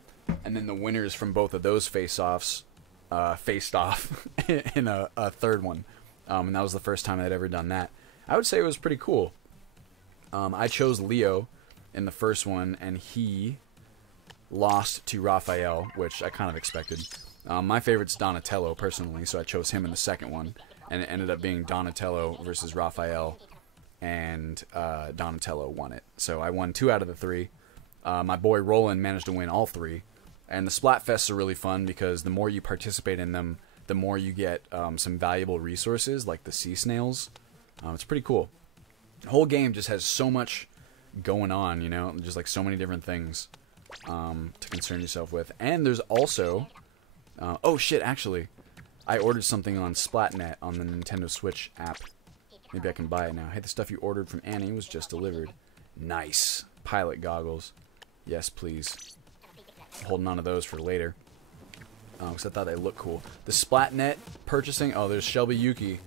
and then the winners from both of those face-offs faced off in a third one, and that was the first time I'd ever done that. I would say it was pretty cool. I chose Leo in the first one, and he lost to Raphael, which I kind of expected. My favorite's Donatello, personally, so I chose him in the second one, and it ended up being Donatello versus Raphael, and Donatello won it. So I won 2 out of the 3. My boy Roland managed to win all 3. And the Splatfests are really fun because the more you participate in them, the more you get some valuable resources, like the sea snails. It's pretty cool. The whole game just has so much going on, you know, just like so many different things to concern yourself with. And there's also... oh shit, actually, I ordered something on Splatnet on the Nintendo Switch app. Maybe I can buy it now. Hey, the stuff you ordered from Annie was just delivered. Nice. Pilot goggles. Yes, please. I'm holding on to those for later. Because I thought they looked cool. The Splatnet purchasing... Oh, there's Shelby Yuki.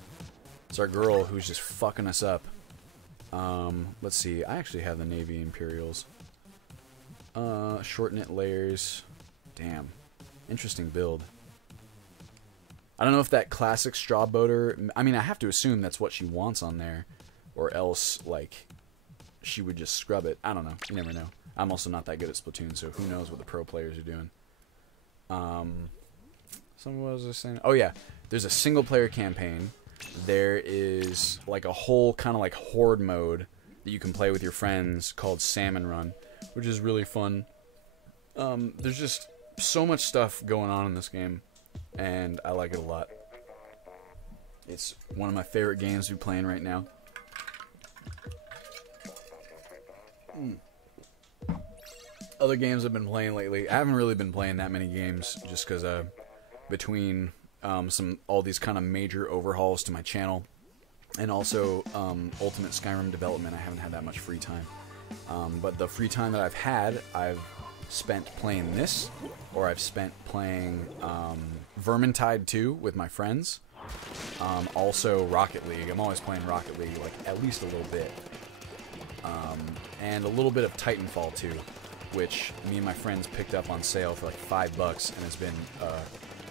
It's our girl who's just fucking us up. Let's see. I actually have the Navy Imperials. Short knit layers. Damn. Interesting build. I don't know if that classic straw boater... I mean, I have to assume that's what she wants on there. Or else, like, she would just scrub it. I don't know. You never know. I'm also not that good at Splatoon, so who knows what the pro players are doing. What was I saying? Oh, yeah. There's a single-player campaign. There is, like, a whole kind of, like, horde mode that you can play with your friends called Salmon Run, which is really fun. There's just so much stuff going on in this game, and I like it a lot. It's one of my favorite games to be playing right now. other games I've been playing lately. I haven't really been playing that many games just because between all these kind of major overhauls to my channel and also Ultimate Skyrim development, I haven't had that much free time. But the free time that I've had, I've spent playing this, or I've spent playing Vermintide 2 with my friends. Also Rocket League. I'm always playing Rocket League, like at least a little bit. And a little bit of Titanfall 2, which me and my friends picked up on sale for like $5, and it's been a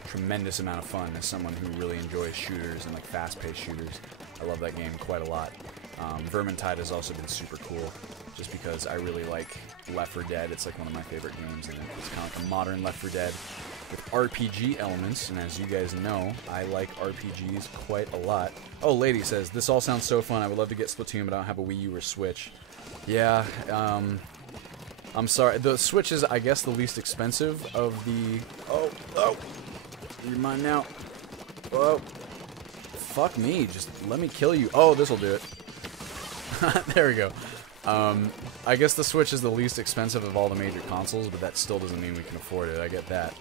tremendous amount of fun as someone who really enjoys shooters and like fast-paced shooters. I love that game quite a lot. Vermintide has also been super cool, just because I really like Left 4 Dead. It's like one of my favorite games, and it's kind of like a modern Left 4 Dead with RPG elements, and as you guys know, I like RPGs quite a lot. Oh, Lady says, this all sounds so fun. I would love to get Splatoon, but I don't have a Wii U or Switch. Yeah, I'm sorry. The Switch is, I guess, the least expensive of the... Oh, you're mine now. Oh, fuck me. Just let me kill you. Oh, this'll do it. There we go. I guess the Switch is the least expensive of all the major consoles, but that still doesn't mean we can afford it. I get that.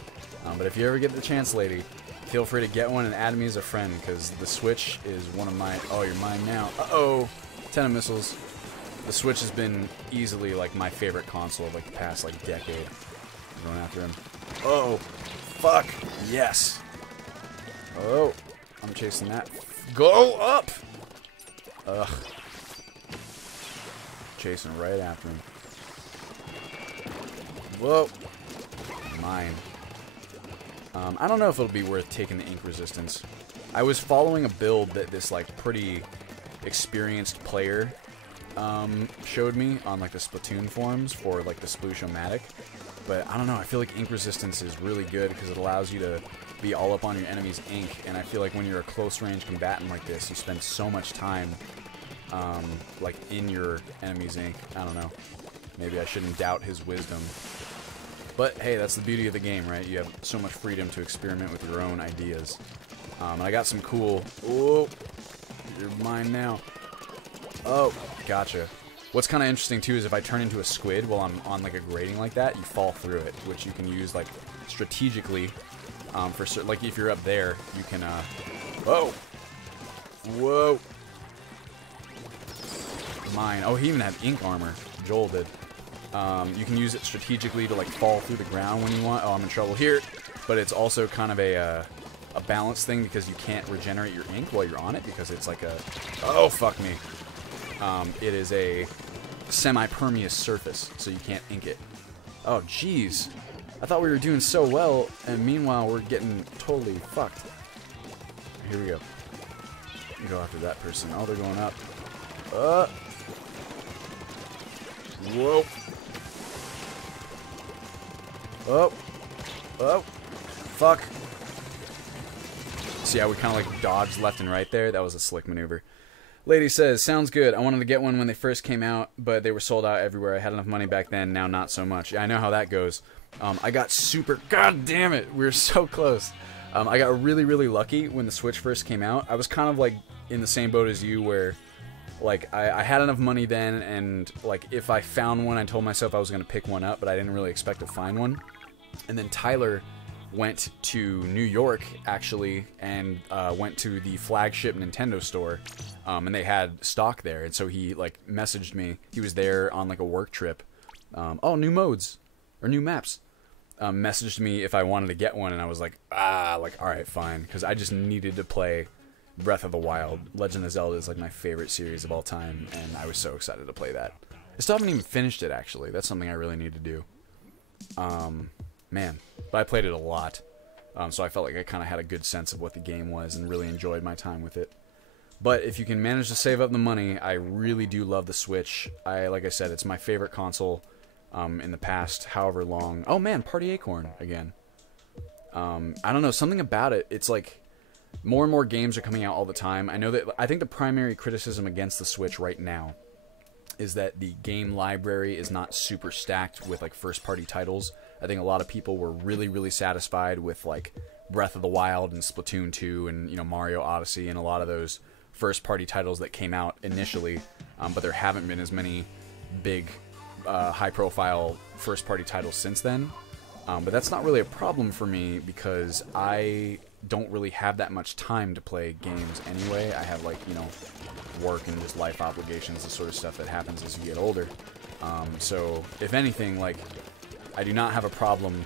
But if you ever get the chance, Lady, feel free to get one and add me as a friend, because the Switch is one of my... Oh, you're mine now. Uh-oh. 10 of missiles. The Switch has been easily, like, my favorite console of, like, the past, like, decade. I'm going after him. Oh, fuck. Yes. Oh, I'm chasing that. Go up! Ugh. Chasing right after him. Whoa. Mine. I don't know if it'll be worth taking the ink resistance. I was following a build that this, like, pretty experienced player showed me on, like, the Splatoon forums for, like, the Sploosh-o-matic. But I don't know, I feel like ink resistance is really good because it allows you to be all up on your enemy's ink, and I feel like when you're a close-range combatant like this, you spend so much time like in your enemy's ink. I don't know. Maybe I shouldn't doubt his wisdom. But hey, that's the beauty of the game, right? You have so much freedom to experiment with your own ideas. And I got some cool... Oh, you're mine now. Oh, gotcha. What's kind of interesting too is if I turn into a squid while I'm on like a grating like that, you fall through it, which you can use like strategically for certain. Like if you're up there, you can. Oh, whoa. Mine. Oh, he even had ink armor. Joel did. You can use it strategically to like fall through the ground when you want. Oh, I'm in trouble here. But it's also kind of a balance thing because you can't regenerate your ink while you're on it because it's like a... Oh, fuck me. It is a semi-permeous surface, so you can't ink it. Oh, jeez. I thought we were doing so well, and meanwhile we're getting totally fucked. Here we go. Go after that person. Oh, they're going up. Whoa. Oh. Oh. Fuck. See how we kind of like dodged left and right there? That was a slick maneuver. Lady says, sounds good. I wanted to get one when they first came out, but they were sold out everywhere. I had enough money back then, now not so much. Yeah, I know how that goes. I got super... God damn it! We were so close. I got really, really lucky when the Switch first came out. I was kind of like in the same boat as you where... Like, I had enough money then, and, like, if I found one, I told myself I was going to pick one up, but I didn't really expect to find one. And then Tyler went to New York, actually, and went to the flagship Nintendo store, and they had stock there. And so he, like, messaged me. He was there on, like, a work trip. Oh, new modes. Or new maps. Messaged me if I wanted to get one, and I was like, alright, fine. Because I just needed to play... Breath of the Wild. Legend of Zelda is like my favorite series of all time, and I was so excited to play that. I still haven't even finished it, actually. That's something I really need to do. Man. But I played it a lot. So I felt like I kind of had a good sense of what the game was and really enjoyed my time with it. But if you can manage to save up the money, I really do love the Switch. Like I said, it's my favorite console in the past however long. Oh man, Party Acorn again. I don't know, something about it. It's like... More and more games are coming out all the time. I think the primary criticism against the Switch right now is that the game library is not super stacked with like first-party titles. I think a lot of people were really, really satisfied with like Breath of the Wild and Splatoon 2 and, you know, Mario Odyssey and a lot of those first-party titles that came out initially, but there haven't been as many big high-profile first-party titles since then. But that's not really a problem for me because I don't really have that much time to play games anyway. I have, like, you know, work and just life obligations, the sort of stuff that happens as you get older. So, if anything, like, I do not have a problem,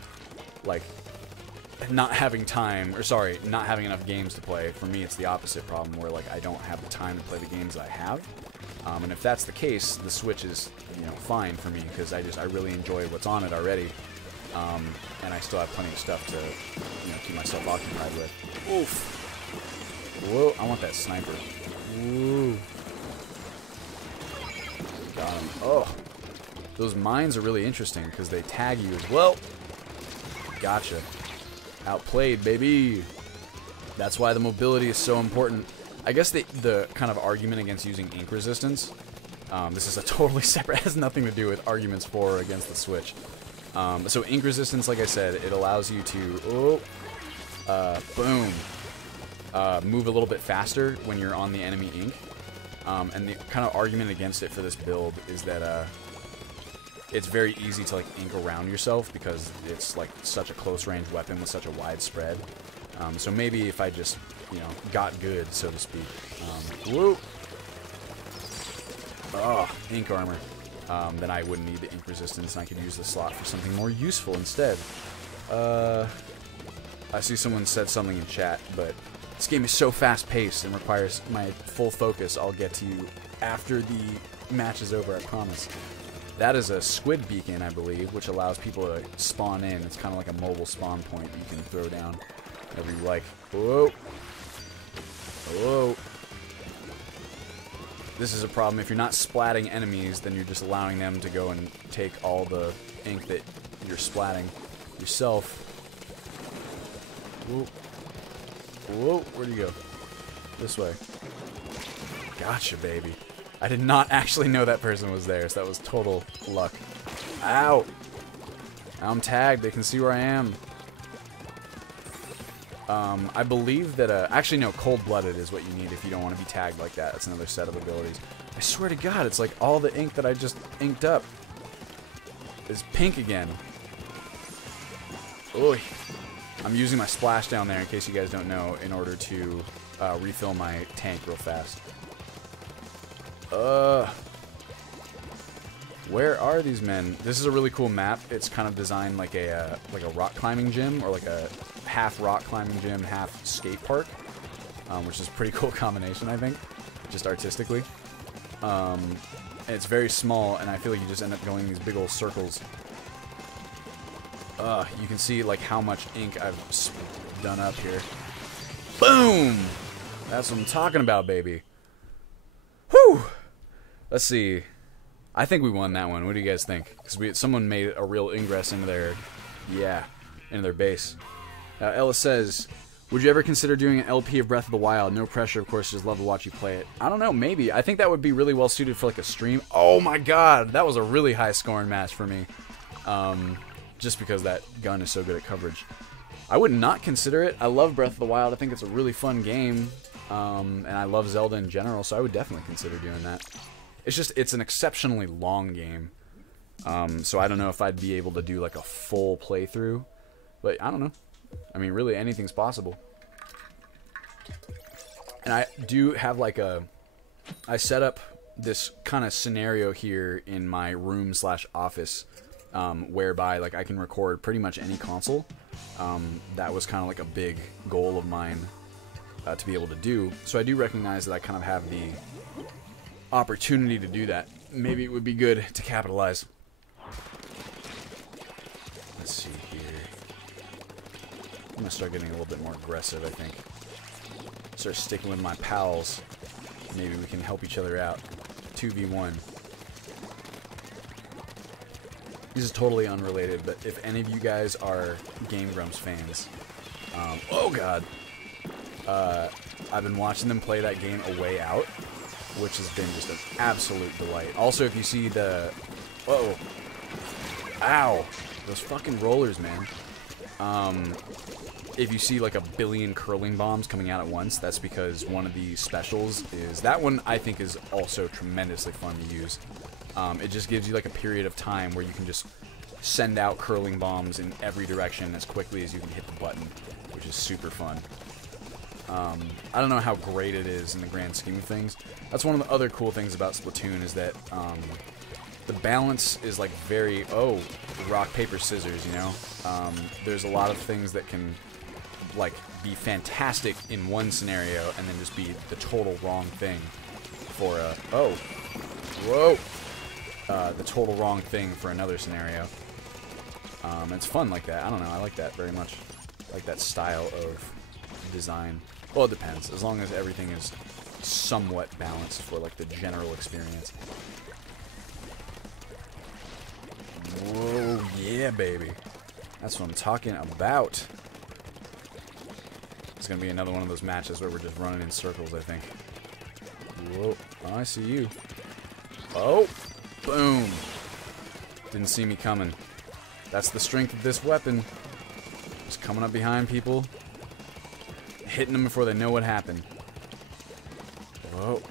like, not having time, or sorry, not having enough games to play. For me, it's the opposite problem, where, like, I don't have the time to play the games I have. And if that's the case, the Switch is, you know, fine for me, because I really enjoy what's on it already. And I still have plenty of stuff to, you know, keep myself occupied with. Oof. Whoa, I want that sniper. Ooh. Got him. Oh. Those mines are really interesting because they tag you as well. Gotcha. Outplayed, baby. That's why the mobility is so important. I guess the kind of argument against using ink resistance, this is a totally separate, has nothing to do with arguments for or against the Switch. So ink resistance, like I said, it allows you to, boom, move a little bit faster when you're on the enemy ink. And the kind of argument against it for this build is that it's very easy to, like, ink around yourself because it's, like, such a close-range weapon with such a wide spread. So maybe if I just, you know, got good, so to speak. Whoop! Oh, ink armor. Then I wouldn't need the ink resistance, and I could use the slot for something more useful instead. I see someone said something in chat, but this game is so fast-paced and requires my full focus. I'll get to you after the match is over, I promise. That is a squid beacon, I believe, which allows people to spawn in. It's kind of like a mobile spawn point that you can throw down whenever you like. Whoa. Whoa. This is a problem. If you're not splatting enemies, then you're just allowing them to go and take all the ink that you're splatting yourself. Whoa. Whoa. Where'd you go? This way. Gotcha, baby. I did not actually know that person was there, so that was total luck. Ow! I'm tagged. They can see where I am. I believe that, actually no, cold-blooded is what you need if you don't want to be tagged like that. That's another set of abilities. I swear to God, it's like all the ink that I just inked up is pink again. Oy. I'm using my splash down there, in case you guys don't know, in order to refill my tank real fast. Where are these men? This is a really cool map. It's kind of designed like a rock climbing gym, or like a half rock climbing gym, half skate park, which is a pretty cool combination, I think, just artistically. And it's very small, and I feel like you just end up going these big old circles. You can see like how much ink I've done up here. Boom! That's what I'm talking about, baby. Whew! Let's see. I think we won that one. What do you guys think? Because someone made a real ingress into their, into their base. Ella says, would you ever consider doing an LP of Breath of the Wild? No pressure, of course, just love to watch you play it. I don't know, maybe. I think that would be really well suited for like a stream. Oh my God, that was a really high scoring match for me. Just because that gun is so good at coverage. I would not consider it. I love Breath of the Wild. I think it's a really fun game. And I love Zelda in general, so I would definitely consider doing that. It's just, it's an exceptionally long game. So I don't know if I'd be able to do like a full playthrough. But I don't know. I mean, really, anything's possible. And I do have like I set up this kind of scenario here in my room / office, whereby like I can record pretty much any console. That was kind of like a big goal of mine to be able to do. So I do recognize that I kind of have the opportunity to do that. Maybe it would be good to capitalize. Let's see here. I'm gonna start getting a little bit more aggressive, I think. Start sticking with my pals. Maybe we can help each other out. 2v1. This is totally unrelated, but if any of you guys are Game Grumps fans, oh God, I've been watching them play that game A Way Out, which has been just an absolute delight. Also, if you see the, uh-oh, ow, those fucking rollers, man. If you see like a billion curling bombs coming out at once, that's because one of the specials is, that one I think is also tremendously fun to use. it just gives you like a period of time where you can just send out curling bombs in every direction as quickly as you can hit the button, which is super fun. I don't know how great it is in the grand scheme of things. That's one of the other cool things about Splatoon is that the balance is like very, rock, paper, scissors, you know? There's a lot of things that can like be fantastic in one scenario and then just be the total wrong thing for the total wrong thing for another scenario. It's fun like that. I don't know, I like that very much. I like that style of design. Well, it depends, as long as everything is somewhat balanced for like the general experience. Whoa, yeah, baby. That's what I'm talking about. It's gonna be another one of those matches where we're just running in circles, I think. Whoa, I see you. Oh, boom. Didn't see me coming. That's the strength of this weapon. Just coming up behind people, hitting them before they know what happened. Whoa.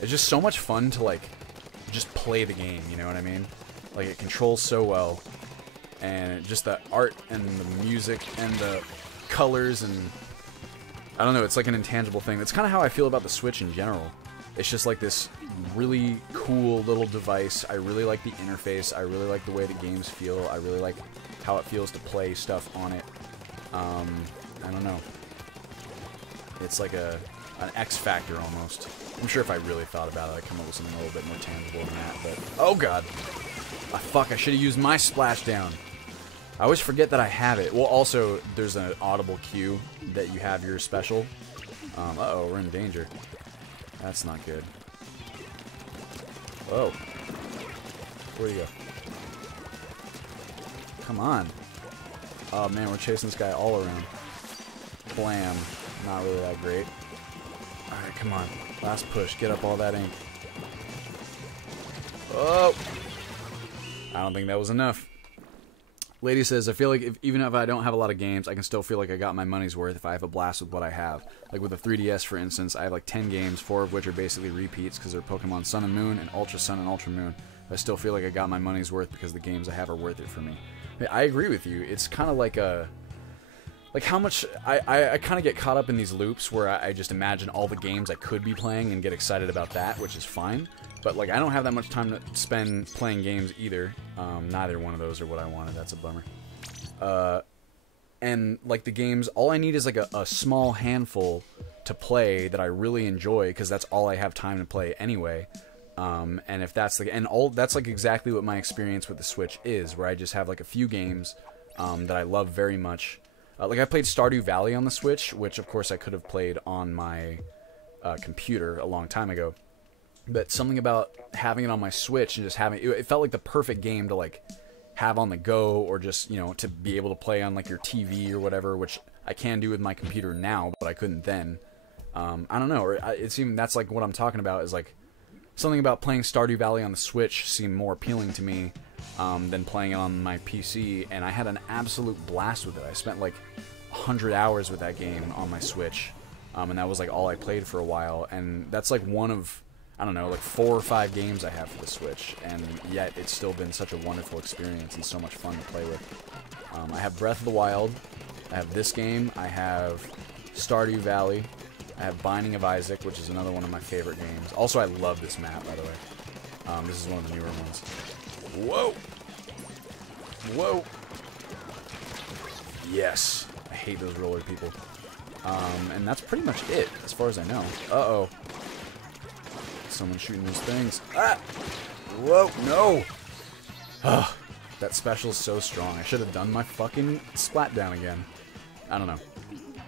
It's just so much fun to, like, just play the game, you know what I mean? Like, it controls so well. And just the art and the music and the colors and... I don't know, it's like an intangible thing. That's kind of how I feel about the Switch in general. It's just like this really cool little device. I really like the interface. I really like the way the games feel. I really like how it feels to play stuff on it. I don't know. It's like an X factor almost. I'm sure if I really thought about it, I'd come up with something a little bit more tangible than that, but... Oh god! Ah, fuck, I should have used my splashdown. I always forget that I have it. Well, also, there's an audible cue that you have your special. Uh-oh, we're in danger. That's not good. Whoa. Where'd he go? Come on. Oh man, we're chasing this guy all around. Blam. Not really that great. Alright, come on. Last push. Get up all that ink. Oh! I don't think that was enough. Lady says, I feel like even if I don't have a lot of games, I can still feel like I got my money's worth if I have a blast with what I have. Like with the 3DS, for instance, I have like 10 games, 4 of which are basically repeats because they're Pokemon Sun and Moon and Ultra Sun and Ultra Moon. I still feel like I got my money's worth because the games I have are worth it for me. I agree with you. It's kind of like a... Like how much... I kind of get caught up in these loops where I just imagine all the games I could be playing and get excited about that, which is fine. But like I don't have that much time to spend playing games either. Neither one of those are what I wanted. That's a bummer. And like the games, all I need is like a small handful to play that I really enjoy because that's all I have time to play anyway. And if that's like, and all that's like exactly what my experience with the Switch is, where I just have like a few games that I love very much. Like I played Stardew Valley on the Switch, which of course I could have played on my computer a long time ago. But something about having it on my Switch and just having it felt like the perfect game to like have on the go, or just, you know, to be able to play on like your TV or whatever, which I can do with my computer now, but I couldn't then. I don't know, or it seemed that's like what I'm talking about is like something about playing Stardew Valley on the Switch seemed more appealing to me than playing it on my PC, and I had an absolute blast with it. I spent like 100 hours with that game on my Switch, and that was like all I played for a while, and that's like one of, I don't know, like 4 or 5 games I have for the Switch, and yet it's still been such a wonderful experience and so much fun to play with. I have Breath of the Wild, I have this game, I have Stardew Valley, I have Binding of Isaac, which is another one of my favorite games. Also, I love this map, by the way. This is one of the newer ones. Whoa! Whoa! Yes! I hate those roller people. And that's pretty much it, as far as I know. Uh-oh. Someone shooting these things. Ah! Whoa, no! Ugh, that special's so strong. I should have done my fucking splat down again. I don't know.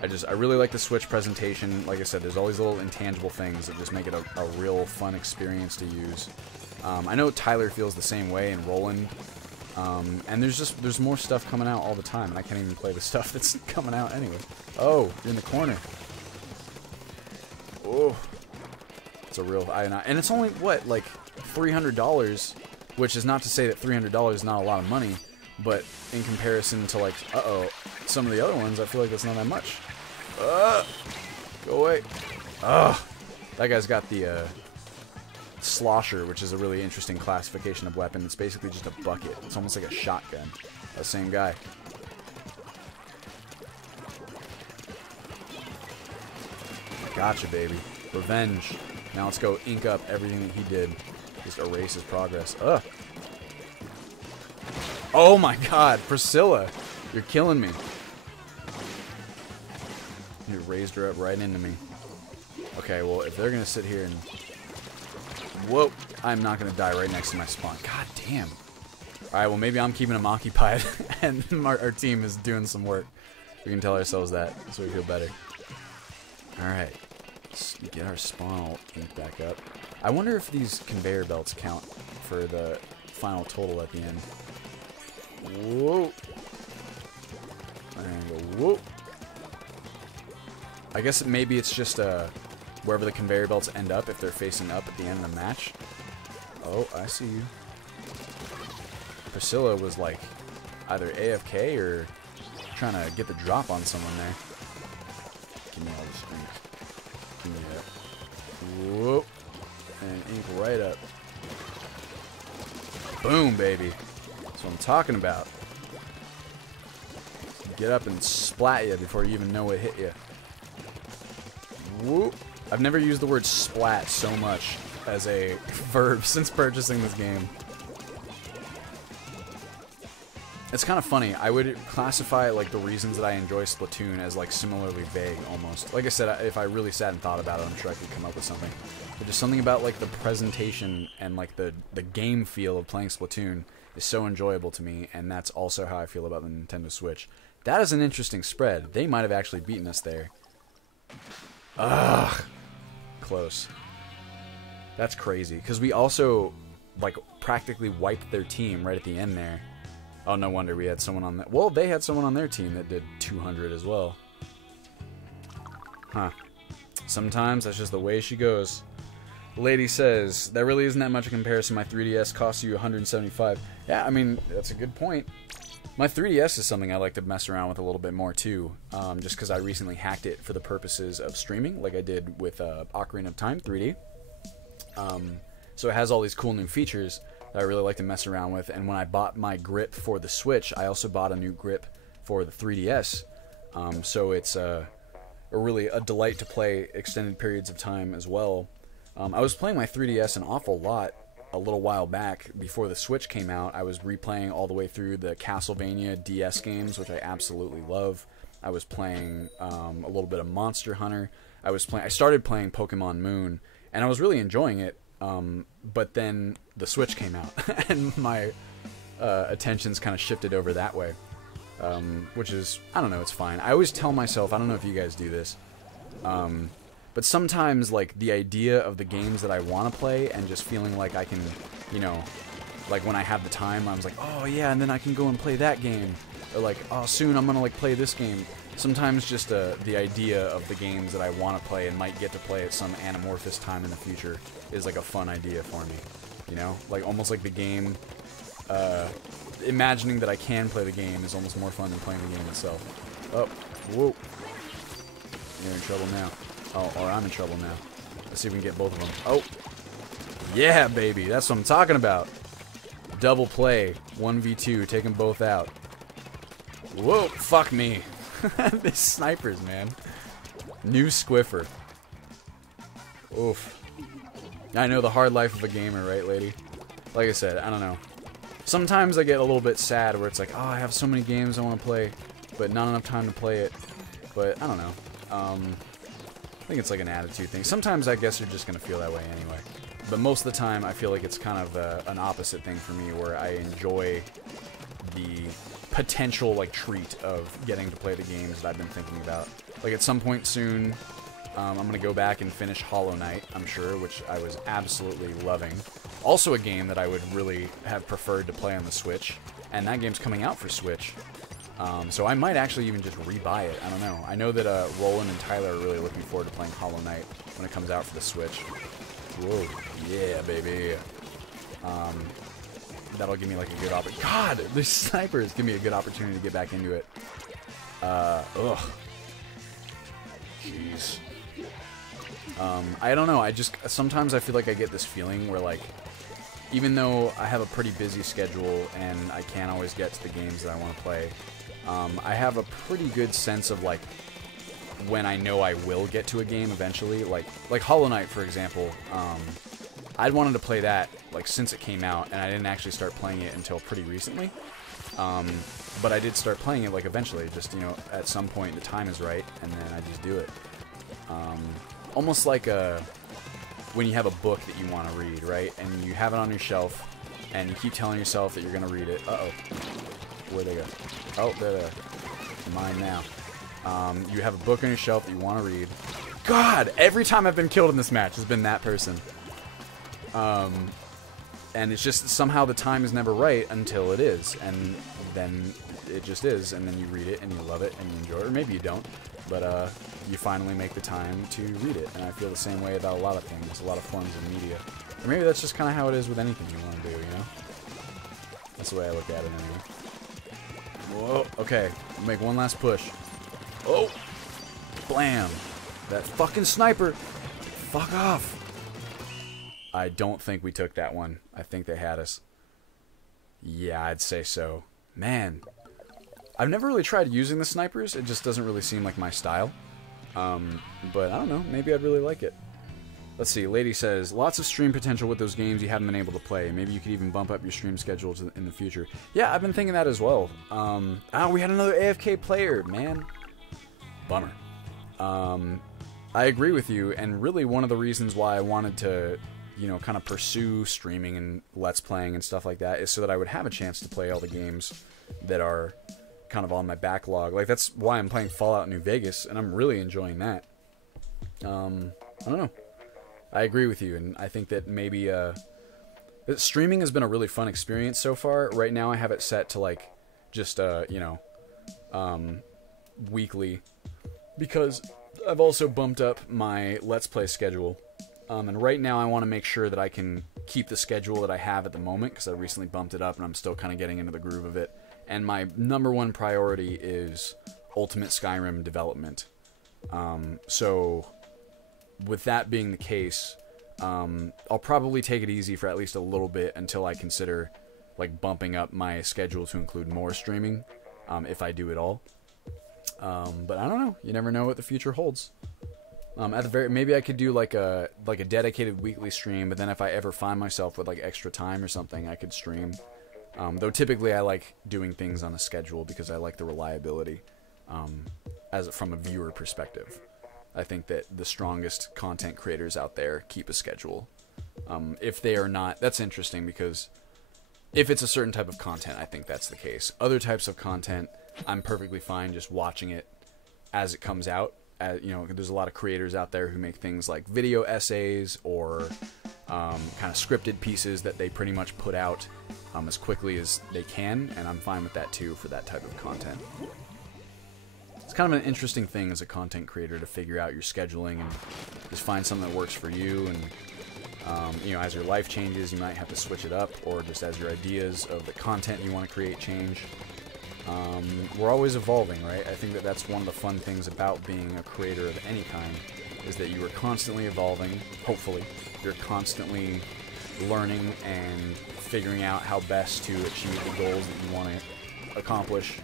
I really like the Switch presentation. Like I said, there's all these little intangible things that just make it a real fun experience to use. I know Tyler feels the same way, and Roland. And there's more stuff coming out all the time, and I can't even play the stuff that's coming out anyway. Oh, you're in the corner. Oh. It's a real... And it's only, what, like $300, which is not to say that $300 is not a lot of money, but in comparison to, like, some of the other ones, I feel like that's not that much. Go away. Ugh. That guy's got the slosher, which is a really interesting classification of weapon. It's basically just a bucket. It's almost like a shotgun. The same guy. Gotcha, baby. Revenge. Now let's go ink up everything that he did. Just erase his progress. Ugh. Oh my god, Priscilla. You're killing me. You raised her up right into me. Okay, well, if they're going to sit here and... Whoa. I'm not going to die right next to my spawn. God damn. Alright, well, maybe I'm keeping them occupied, and our team is doing some work. We can tell ourselves that, so we feel better. Alright. Let's get our spawn all inked back up. I wonder if these conveyor belts count for the final total at the end. Whoa. And go, whoa. I guess maybe it's just wherever the conveyor belts end up, if they're facing up at the end of the match. Oh, I see you. Priscilla was like either AFK or trying to get the drop on someone there. Give me all the strings. Give me that. Whoop. And ink right up. Boom, baby. That's what I'm talking about. Get up and splat you before you even know what hit you. Whoop. I've never used the word splat so much as a verb since purchasing this game. It's kind of funny. I would classify like the reasons that I enjoy Splatoon as like similarly vague almost. Like I said, if I really sat and thought about it, I'm sure I could come up with something. But there's something about like the presentation and like the game feel of playing Splatoon is so enjoyable to me, and that's also how I feel about the Nintendo Switch. That is an interesting spread. They might have actually beaten us there. Ugh. Close. That's crazy. Because we also like practically wiped their team right at the end there. Oh, no wonder we had someone on that. Well, they had someone on their team that did 200 as well. Huh. Sometimes that's just the way she goes. The lady says, that really isn't that much of a comparison. My 3DS costs you $175. Yeah, I mean, that's a good point. My 3DS is something I like to mess around with a little bit more, too. Just because I recently hacked it for the purposes of streaming, like I did with Ocarina of Time 3D. So it has all these cool new features that I really like to mess around with. And when I bought my grip for the Switch, I also bought a new grip for the 3DS. So it's really a delight to play extended periods of time as well. I was playing my 3DS an awful lot a little while back before the Switch came out. I was replaying all the way through the Castlevania DS games, which I absolutely love. I was playing a little bit of Monster Hunter. I started playing Pokemon Moon, and I was really enjoying it. But then the Switch came out, and my attentions kind of shifted over that way, which is, I don't know, it's fine. I always tell myself, I don't know if you guys do this, but sometimes, like, the idea of the games that I want to play and just feeling like I can, you know, like, when I have the time, I was like, oh, yeah, and then I can go and play that game, or like, oh, soon I'm gonna, like, play this game. Sometimes just the idea of the games that I want to play and might get to play at some anamorphous time in the future is like a fun idea for me, you know? Like, almost like the game, imagining that I can play the game is almost more fun than playing the game itself. Oh, whoa. You're in trouble now. Oh, or I'm in trouble now. Let's see if we can get both of them. Oh, yeah, baby, that's what I'm talking about. Double play, 1v2, take them both out. Whoa, fuck me. These snipers, man. New Squiffer. Oof. I know the hard life of a gamer, right, lady? Like I said, I don't know. Sometimes I get a little bit sad where it's like, oh, I have so many games I want to play, but not enough time to play it. But, I don't know. I think it's like an attitude thing. Sometimes I guess you're just going to feel that way anyway. But most of the time, I feel like it's kind of an opposite thing for me, where I enjoy the potential, like, treat of getting to play the games that I've been thinking about. Like, at some point soon, I'm going to go back and finish Hollow Knight, I'm sure, which I was absolutely loving. Also a game that I would really have preferred to play on the Switch, and that game's coming out for Switch. So I might actually even just rebuy it. I don't know. I know that Roland and Tyler are really looking forward to playing Hollow Knight when it comes out for the Switch. Whoa. Yeah, baby. That'll give me like a good opportunity. God, these snipers give me a good opportunity to get back into it. Ugh. Jeez. I don't know, sometimes I feel like I get this feeling where, like, even though I have a pretty busy schedule and I can't always get to the games that I want to play, I have a pretty good sense of, like, when I know I will get to a game eventually. Like Hollow Knight, for example, I'd wanted to play that, like, since it came out, and I didn't actually start playing it until pretty recently. But I did start playing it, like, eventually, just, you know, at some point the time is right, and then I just do it. Almost like when you have a book that you want to read, right? And you have it on your shelf, and you keep telling yourself that you're going to read it. Uh-oh. Where'd they go? Oh, they're mine now. You have a book on your shelf that you want to read. God! Every time I've been killed in this match has been that person. And it's just somehow the time is never right until it is. And then it just is. And then you read it and you love it and you enjoy it. Or maybe you don't. But you finally make the time to read it. And I feel the same way about a lot of things. A lot of forms of media. Or maybe that's just kind of how it is with anything you want to do, you know? That's the way I look at it anyway. Whoa. Okay. We'll make one last push. Oh! Blam! That fucking sniper! Fuck off! I don't think we took that one. I think they had us. Yeah, I'd say so. Man. I've never really tried using the snipers. It just doesn't really seem like my style. But I don't know. Maybe I'd really like it. Let's see. Lady says, lots of stream potential with those games you haven't been able to play. Maybe you could even bump up your stream schedule in the future. Yeah, I've been thinking that as well. Oh, we had another AFK player, man. Bummer. I agree with you, and really one of the reasons why I wanted to, you know, kind of pursue streaming and Let's Playing and stuff like that is so that I would have a chance to play all the games that are kind of on my backlog. Like, that's why I'm playing Fallout New Vegas, and I'm really enjoying that. I don't know. I agree with you, and I think that maybe streaming has been a really fun experience so far. Right now I have it set to, like, just, you know, weekly, because I've also bumped up my Let's Play schedule. And right now I want to make sure that I can keep the schedule that I have at the moment, because I recently bumped it up and I'm still kind of getting into the groove of it. And my #1 priority is Ultimate Skyrim development. So with that being the case, I'll probably take it easy for at least a little bit until I consider, like, bumping up my schedule to include more streaming, if I do it all. But I don't know. You never know what the future holds. Maybe I could do like a dedicated weekly stream, but then if I ever find myself with, like, extra time or something, I could stream. Though typically I like doing things on a schedule because I like the reliability, from a viewer perspective. I think that the strongest content creators out there keep a schedule. If they are not, that's interesting, because if it's a certain type of content, I think that's the case. Other types of content, I'm perfectly fine just watching it as it comes out. You know, there's a lot of creators out there who make things like video essays or kind of scripted pieces that they pretty much put out as quickly as they can, and I'm fine with that too for that type of content. It's kind of an interesting thing as a content creator to figure out your scheduling and just find something that works for you. And you know, as your life changes, you might have to switch it up, or just as your ideas of the content you want to create change. We're always evolving, right? I think that that's one of the fun things about being a creator of any kind, is that you are constantly evolving, hopefully. You're constantly learning and figuring out how best to achieve the goals that you want to accomplish,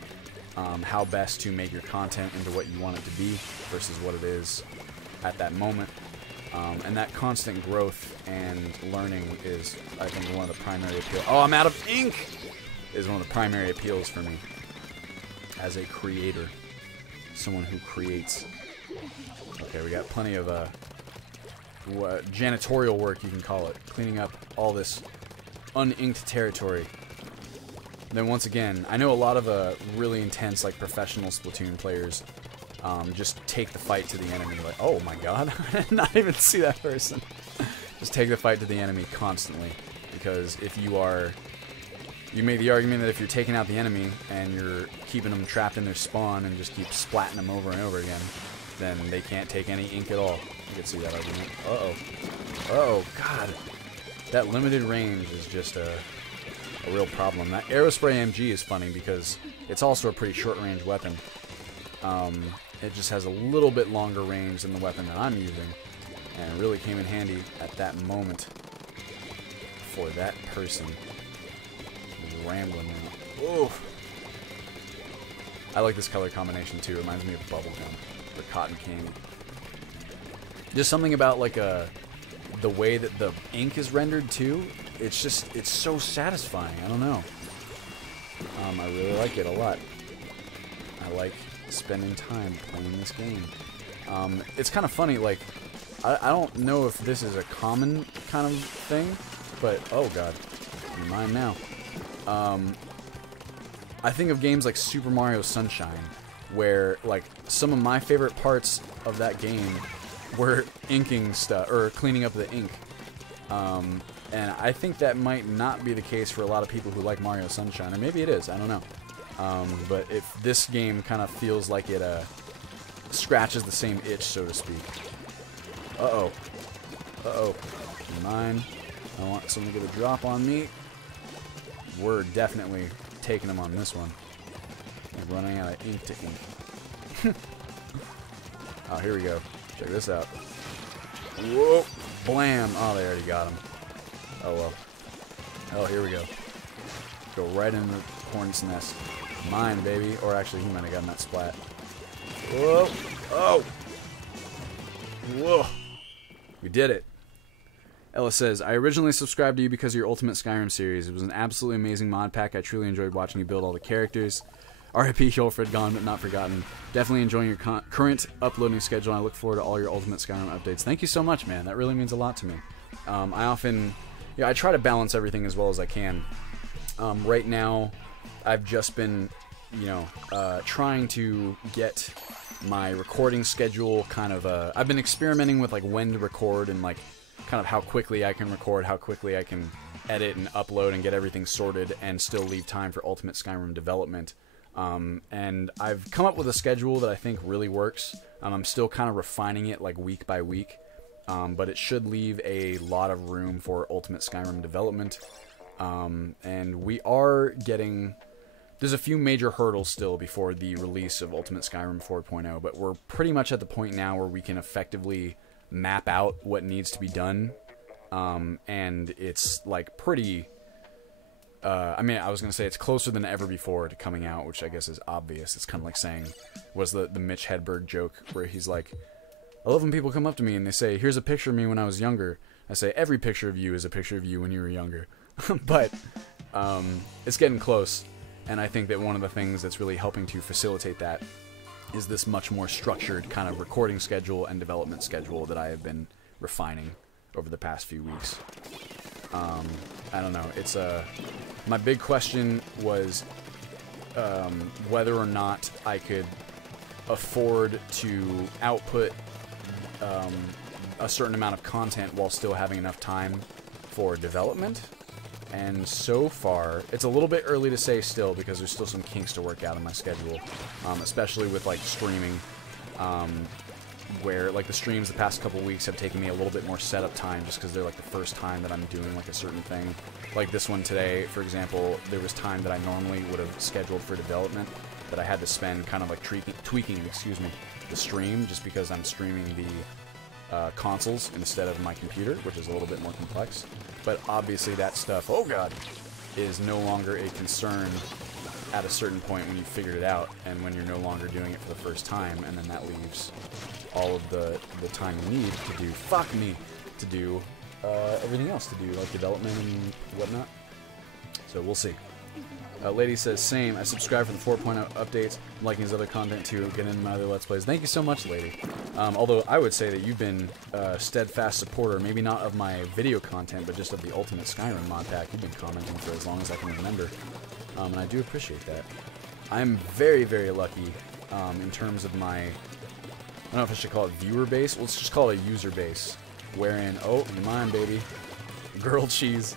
how best to make your content into what you want it to be versus what it is at that moment. And that constant growth and learning is, I think, one of the primary appeals. Oh, I'm out of ink! Is one of the primary appeals for me as a creator, someone who creates. Okay, we got plenty of janitorial work, you can call it, cleaning up all this uninked territory. Then once again, I know a lot of really intense, like, professional Splatoon players just take the fight to the enemy. Like, oh my god, I did not even see that person. Just take the fight to the enemy constantly, because if you are... You make the argument that if you're taking out the enemy and you're keeping them trapped in their spawn and just keep splatting them over and over again, then they can't take any ink at all. You can see that argument. Uh-oh. Uh-oh, God. That limited range is just a real problem. That Aerospray MG is funny because it's also a pretty short-range weapon. It just has a little bit longer range than the weapon that I'm using. And it really came in handy at that moment for that person. Rambling. Oh! I like this color combination too. It reminds me of bubblegum or cotton candy. There's something about like the way that the ink is rendered too. It's just, it's so satisfying. I don't know. I really like it a lot. I like spending time playing this game. It's kind of funny, like, I don't know if this is a common kind of thing, but, oh god, you're mine now. I think of games like Super Mario Sunshine, where, like, some of my favorite parts of that game were inking stuff, or cleaning up the ink. And I think that might not be the case for a lot of people who like Mario Sunshine, or maybe it is, I don't know. But if this game kind of feels like it scratches the same itch, so to speak. Uh-oh. Uh-oh. Mine. I want someone to get a drop on me. We're definitely taking them on this one. I'm running out of ink to ink. Oh, here we go. Check this out. Whoa! Blam! Oh, they already got him. Oh, well. Oh, here we go. Go right in the hornet's nest. Mine, baby. Or actually, he might have gotten that splat. Whoa! Oh! Whoa! We did it. Ella says, I originally subscribed to you because of your Ultimate Skyrim series. It was an absolutely amazing mod pack. I truly enjoyed watching you build all the characters. R.I.P. Hjolfred, gone but not forgotten. Definitely enjoying your current uploading schedule. I look forward to all your Ultimate Skyrim updates. Thank you so much, man. That really means a lot to me. I often... Yeah, I try to balance everything as well as I can. Right now, I've just been, you know, trying to get my recording schedule kind of... I've been experimenting with, like, when to record and, like, kind of how quickly I can record, how quickly I can edit and upload and get everything sorted and still leave time for Ultimate Skyrim development. And I've come up with a schedule that I think really works. I'm still kind of refining it like week by week, but it should leave a lot of room for Ultimate Skyrim development. And we are getting... There's a few major hurdles still before the release of Ultimate Skyrim 4.0, but we're pretty much at the point now where we can effectively map out what needs to be done, and it's like pretty I mean, I was gonna say it's closer than ever before to coming out, which I guess is obvious. It's kind of like saying, was the Mitch Hedberg joke where he's like, I love when people come up to me and they say, here's a picture of me when I was younger. I say, every picture of you is a picture of you when you were younger. But it's getting close, and I think that one of the things that's really helping to facilitate that is this much more structured kind of recording schedule and development schedule that I have been refining over the past few weeks. I don't know. It's my big question was whether or not I could afford to output a certain amount of content while still having enough time for development. And so far, it's a little bit early to say still because there's still some kinks to work out in my schedule, especially with like streaming, where like the streams the past couple weeks have taken me a little bit more setup time just because they're like the first time that I'm doing like a certain thing. Like this one today, for example, there was time that I normally would have scheduled for development that I had to spend kind of like tweaking, excuse me, the stream just because I'm streaming the consoles instead of my computer, which is a little bit more complex. But obviously that stuff, oh god, is no longer a concern at a certain point when you've figured it out and when you're no longer doing it for the first time, and then that leaves all of the time you need to do, to do everything else, to do like development and whatnot. So we'll see. Lady says, same. I subscribe for the 4.0 updates. I'm liking his other content too. Get in my other Let's Plays. Thank you so much, Lady. Although I would say that you've been a steadfast supporter, maybe not of my video content, but just of the Ultimate Skyrim mod pack. You've been commenting for as long as I can remember. And I do appreciate that. I'm very, very lucky in terms of my, I don't know if I should call it viewer base. Let's just call it a user base. Wherein, oh, you're mine, baby. Grilled cheese.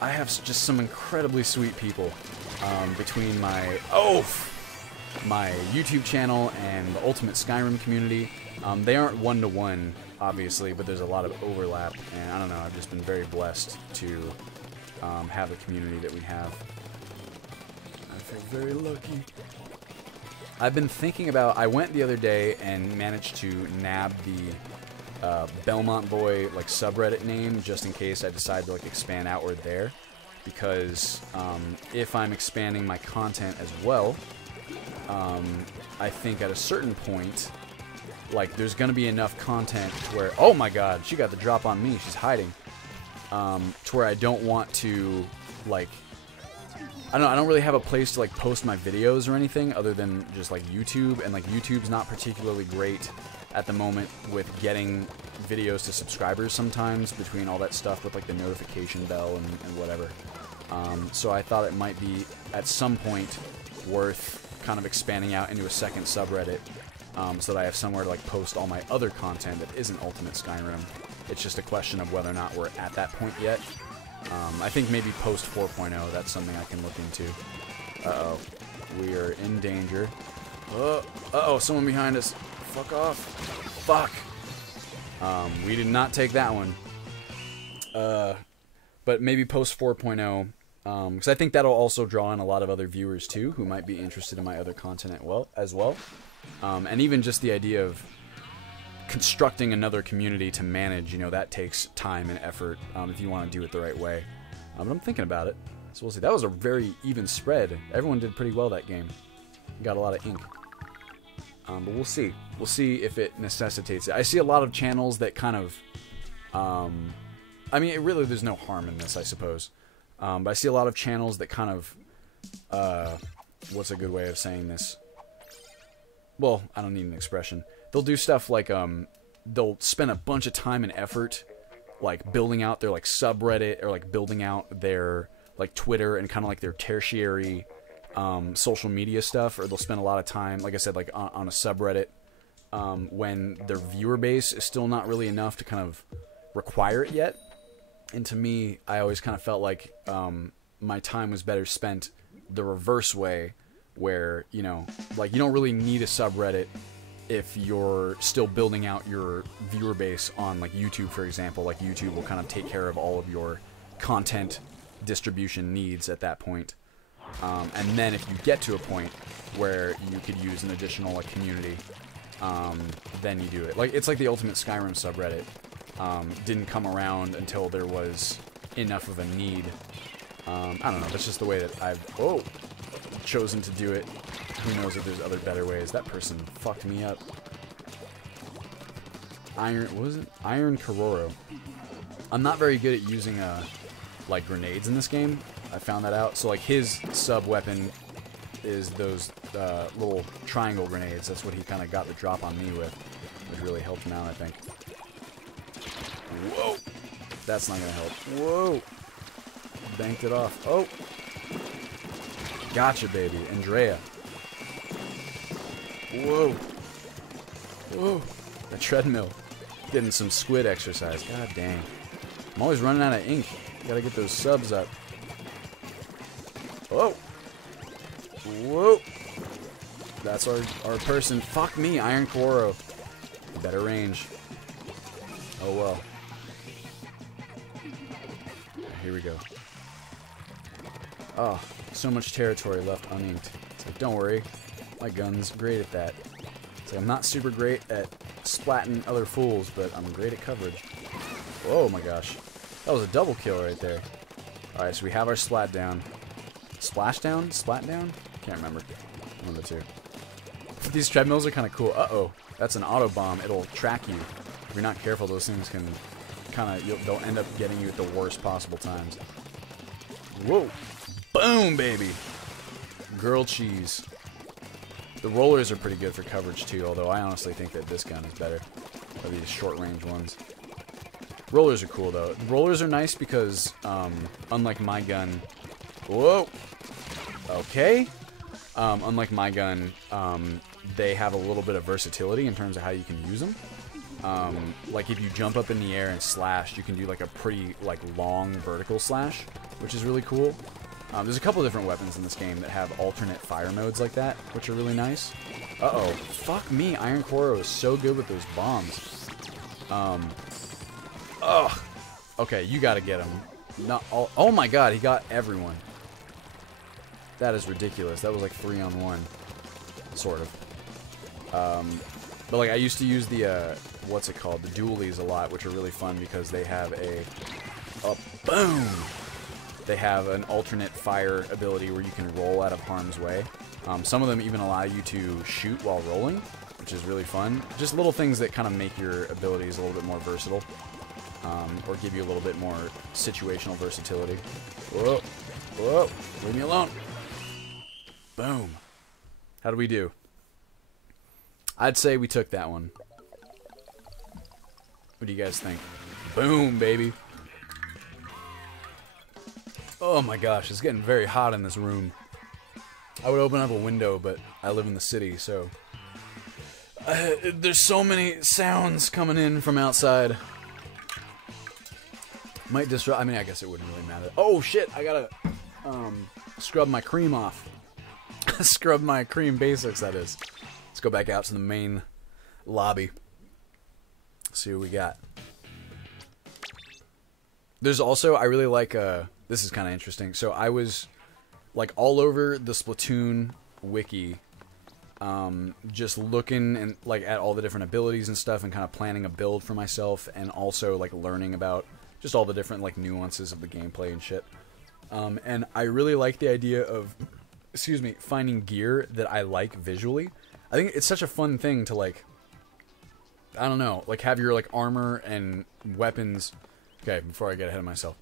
I have just some incredibly sweet people between my YouTube channel and the Ultimate Skyrim community. They aren't one-to-one, obviously, but there's a lot of overlap, and I don't know, I've just been very blessed to have the community that we have. I feel very lucky. I've been thinking about, I went the other day and managed to nab the Belmont Boy like subreddit name, just in case I decide to like expand outward there. Because if I'm expanding my content as well, I think at a certain point, like, there's gonna be enough content where, oh my god, she got the drop on me, she's hiding, to where I don't want to, like, I don't really have a place to like post my videos or anything other than just like YouTube, and like YouTube's not particularly great at the moment with getting videos to subscribers sometimes, between all that stuff with like the notification bell and whatever. So I thought it might be at some point worth kind of expanding out into a second subreddit, so that I have somewhere to like post all my other content that isn't Ultimate Skyrim. It's just a question of whether or not we're at that point yet. I think maybe post 4.0, that's something I can look into. Uh-oh. We are in danger. Uh-oh, someone behind us. Fuck off. Fuck. We did not take that one. But maybe post 4.0, because I think that'll also draw in a lot of other viewers too, who might be interested in my other content as well. And even just the idea of constructing another community to manage, you know, that takes time and effort, if you want to do it the right way. But I'm thinking about it, so we'll see. That was a very even spread. Everyone did pretty well that game. Got a lot of ink. But we'll see. We'll see if it necessitates it. I see a lot of channels that kind of, I mean, there's no harm in this, I suppose. But I see a lot of channels that kind of, what's a good way of saying this? Well, I don't need an expression. They'll do stuff like, they'll spend a bunch of time and effort, like, building out their, like, subreddit, or, like, building out their, like, Twitter and kind of, like, their tertiary, social media stuff, or they'll spend a lot of time, like I said, like, on a subreddit, when their viewer base is still not really enough to kind of require it yet. And to me, I always kind of felt like, my time was better spent the reverse way, where, you know, like, you don't really need a subreddit if you're still building out your viewer base on, like, YouTube, for example. Like, YouTube will kind of take care of all of your content distribution needs at that point. And then if you get to a point where you could use an additional, like, community, then you do it. Like, it's like the Ultimate Skyrim subreddit. Didn't come around until there was enough of a need. I don't know, that's just the way that I've chosen to do it. Who knows if there's other better ways. That person fucked me up. What was it? Iron Kororo. I'm not very good at using, like, grenades in this game. I found that out. So, like, his sub-weapon is those little triangle grenades. That's what he kind of got the drop on me with, which really helped him out, I think. Whoa! That's not gonna help. Whoa! Banked it off. Oh! Gotcha, baby. Andrea. Whoa. Whoa. The treadmill. Getting some squid exercise. God dang. I'm always running out of ink. Gotta get those subs up. Whoa. Whoa. That's our person. Fuck me, Iron Kororo. Better range. Oh well. Here we go. Oh, so much territory left uninked. It's like, don't worry. My gun's great at that. It's like, I'm not super great at splatting other fools, but I'm great at coverage. Oh my gosh. That was a double kill right there. Alright, so we have our splat down. Splash down? Splat down? Can't remember. One of the two. These treadmills are kind of cool. Uh-oh. That's an auto bomb. It'll track you. If you're not careful, those things can kind of, they'll end up getting you at the worst possible times. Whoa. Boom, baby. Grilled cheese. The rollers are pretty good for coverage too, although I honestly think that this gun is better. Or these short range ones. Rollers are cool though. Rollers are nice because, unlike my gun... Whoa! Okay. Unlike my gun, they have a little bit of versatility in terms of how you can use them. Like if you jump up in the air and slash, you can do like a pretty like long vertical slash, which is really cool. There's a couple different weapons in this game that have alternate fire modes like that, which are really nice. Uh-oh. Fuck me, Iron Kororo is so good with those bombs. Ugh. Okay, you gotta get him. Not all. Oh my god, he got everyone. That is ridiculous. That was like 3-on-1. Sort of. But like I used to use the what's it called, the dualies a lot, which are really fun because they have a boom. They have an alternate fire ability where you can roll out of harm's way. Some of them even allow you to shoot while rolling, which is really fun. Just little things that kind of make your abilities a little bit more versatile, or give you a little bit more situational versatility. Whoa, whoa, leave me alone. Boom. How do we do? I'd say we took that one. What do you guys think? Boom, baby. Oh my gosh, it's getting very hot in this room. I would open up a window, but I live in the city, so there's so many sounds coming in from outside. Might disrupt. I mean, I guess it wouldn't really matter. Oh shit! I gotta scrub my cream off. Scrub my cream basics. That is. Let's go back out to the main lobby. See what we got. There's also, I really like. This is kind of interesting. So I was like all over the Splatoon wiki, just looking and like at all the different abilities and stuff, and kind of planning a build for myself, and also like learning about just all the different like nuances of the gameplay and shit. And I really like the idea of, excuse me, finding gear that I like visually. I think it's such a fun thing to like, I don't know, like have your like armor and weapons. Okay, before I get ahead of myself.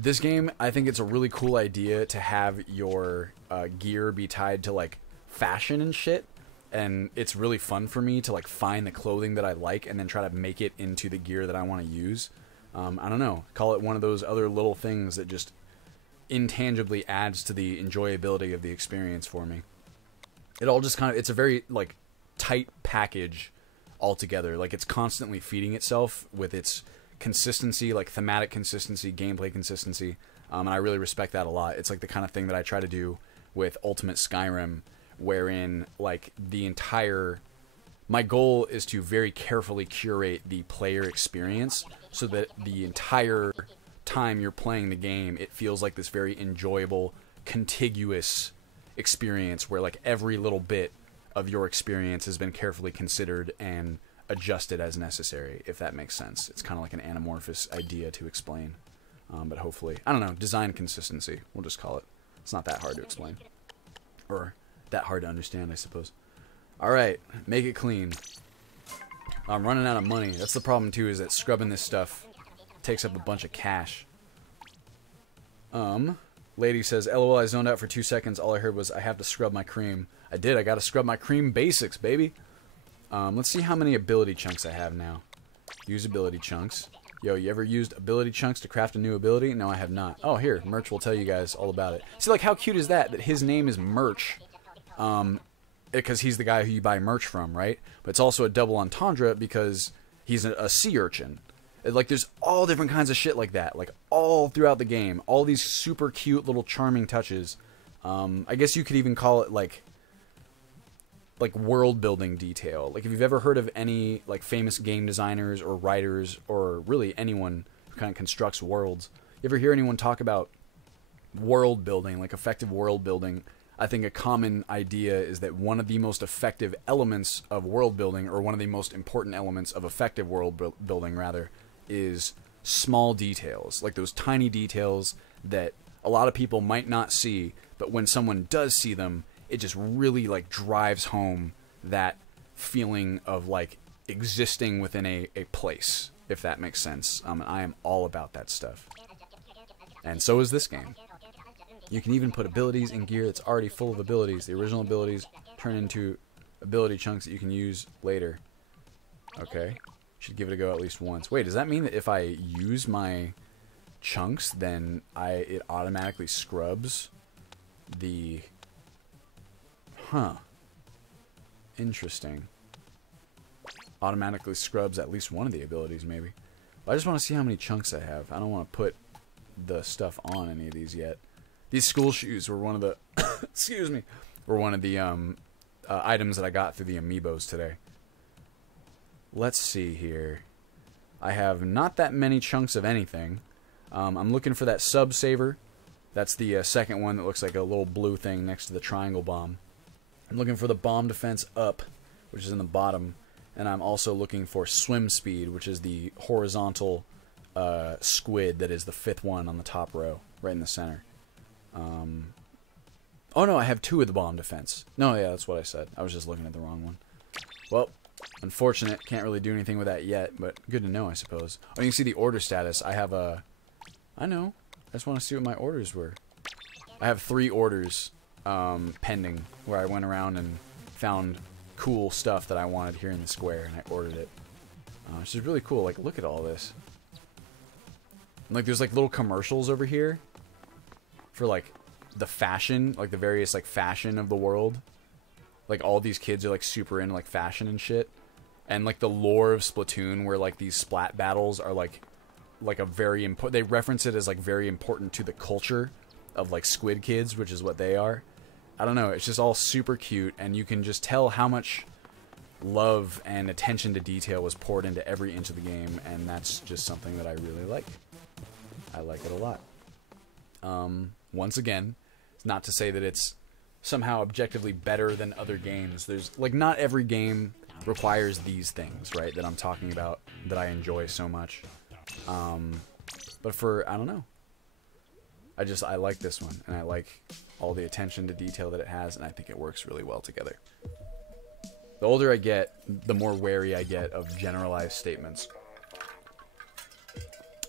This game, I think it's a really cool idea to have your gear be tied to like fashion and shit, and it's really fun for me to like find the clothing that I like and then try to make it into the gear that I want to use. I don't know, call it one of those other little things that just intangibly adds to the enjoyability of the experience for me. It all just kind of, it's a very like tight package altogether. Like it's constantly feeding itself with its consistency, like thematic consistency, gameplay consistency, and I really respect that a lot. It's like the kind of thing that I try to do with Ultimate Skyrim, wherein like the entire, my goal is to very carefully curate the player experience so that the entire time you're playing the game, it feels like this very enjoyable, contiguous experience where like every little bit of your experience has been carefully considered and adjusted as necessary, if that makes sense. It's kind of like an anamorphous idea to explain, but hopefully, I don't know, design consistency, we'll just call it. It's not that hard to explain, or that hard to understand, I suppose. Alright, make it clean. I'm running out of money. That's the problem too, is that scrubbing this stuff takes up a bunch of cash. Lady says, LOL, I zoned out for 2 seconds. All I heard was, I have to scrub my cream. I did, I gotta scrub my cream basics, baby. Let's see how many ability chunks I have now. Use ability chunks. Yo, you ever used ability chunks to craft a new ability? No, I have not. Oh, here, Merch will tell you guys all about it. See, like, how cute is that? That his name is Merch. Because he's the guy who you buy merch from, right? But it's also a double entendre because he's a sea urchin. Like, there's all different kinds of shit like that. Like, all throughout the game. All these super cute little charming touches. I guess you could even call it, like world building detail. Like if you've ever heard of any like famous game designers or writers or really anyone who kind of constructs worlds, you ever hear anyone talk about world building, like effective world building? I think a common idea is that one of the most effective elements of world building, or one of the most important elements of effective world building rather, is small details, like those tiny details that a lot of people might not see, but when someone does see them, it just really like drives home that feeling of like existing within a place, if that makes sense. I am all about that stuff. And so is this game. You can even put abilities in gear that's already full of abilities. The original abilities turn into ability chunks that you can use later. Okay. Should give it a go at least once. Wait, does that mean that if I use my chunks, then it automatically scrubs the... Huh. Interesting. Automatically scrubs at least one of the abilities, maybe. But I just want to see how many chunks I have. I don't want to put the stuff on any of these yet. These school shoes were one of the... excuse me. Were one of the items that I got through the amiibos today. Let's see here. I have not that many chunks of anything. I'm looking for that sub-saver. That's the second one that looks like a little blue thing next to the triangle bomb. I'm looking for the bomb defense up, which is in the bottom. and I'm also looking for swim speed, which is the horizontal squid that is the 5th one on the top row, right in the center. Oh no, I have 2 of the bomb defense. No, yeah, that's what I said. I was just looking at the wrong one. Well, unfortunate. Can't really do anything with that yet, but good to know, I suppose. Oh, you can see the order status. I have a... I know. I just want to see what my orders were. I have 3 orders pending, where I went around and found cool stuff that I wanted here in the square, and I ordered it. Which is really cool. Like, look at all this. And, like, there's, like, little commercials over here for, like, the fashion, like, the various, like, fashion of the world. Like, all these kids are, like, super into, like, fashion and shit. And, like, the lore of Splatoon, where, like, these splat battles are, like a very important... They reference it as, like, very important to the culture of, like, squid kids, which is what they are. I don't know, it's just all super cute, and you can just tell how much love and attention to detail was poured into every inch of the game, and that's just something that I really like. I like it a lot. Once again, it's not to say that it's somehow objectively better than other games. There's, like, not every game requires these things, right, that I'm talking about, that I enjoy so much. But for, I don't know. I like this one, and I like all the attention to detail that it has, and I think it works really well together. The older I get, the more wary I get of generalized statements.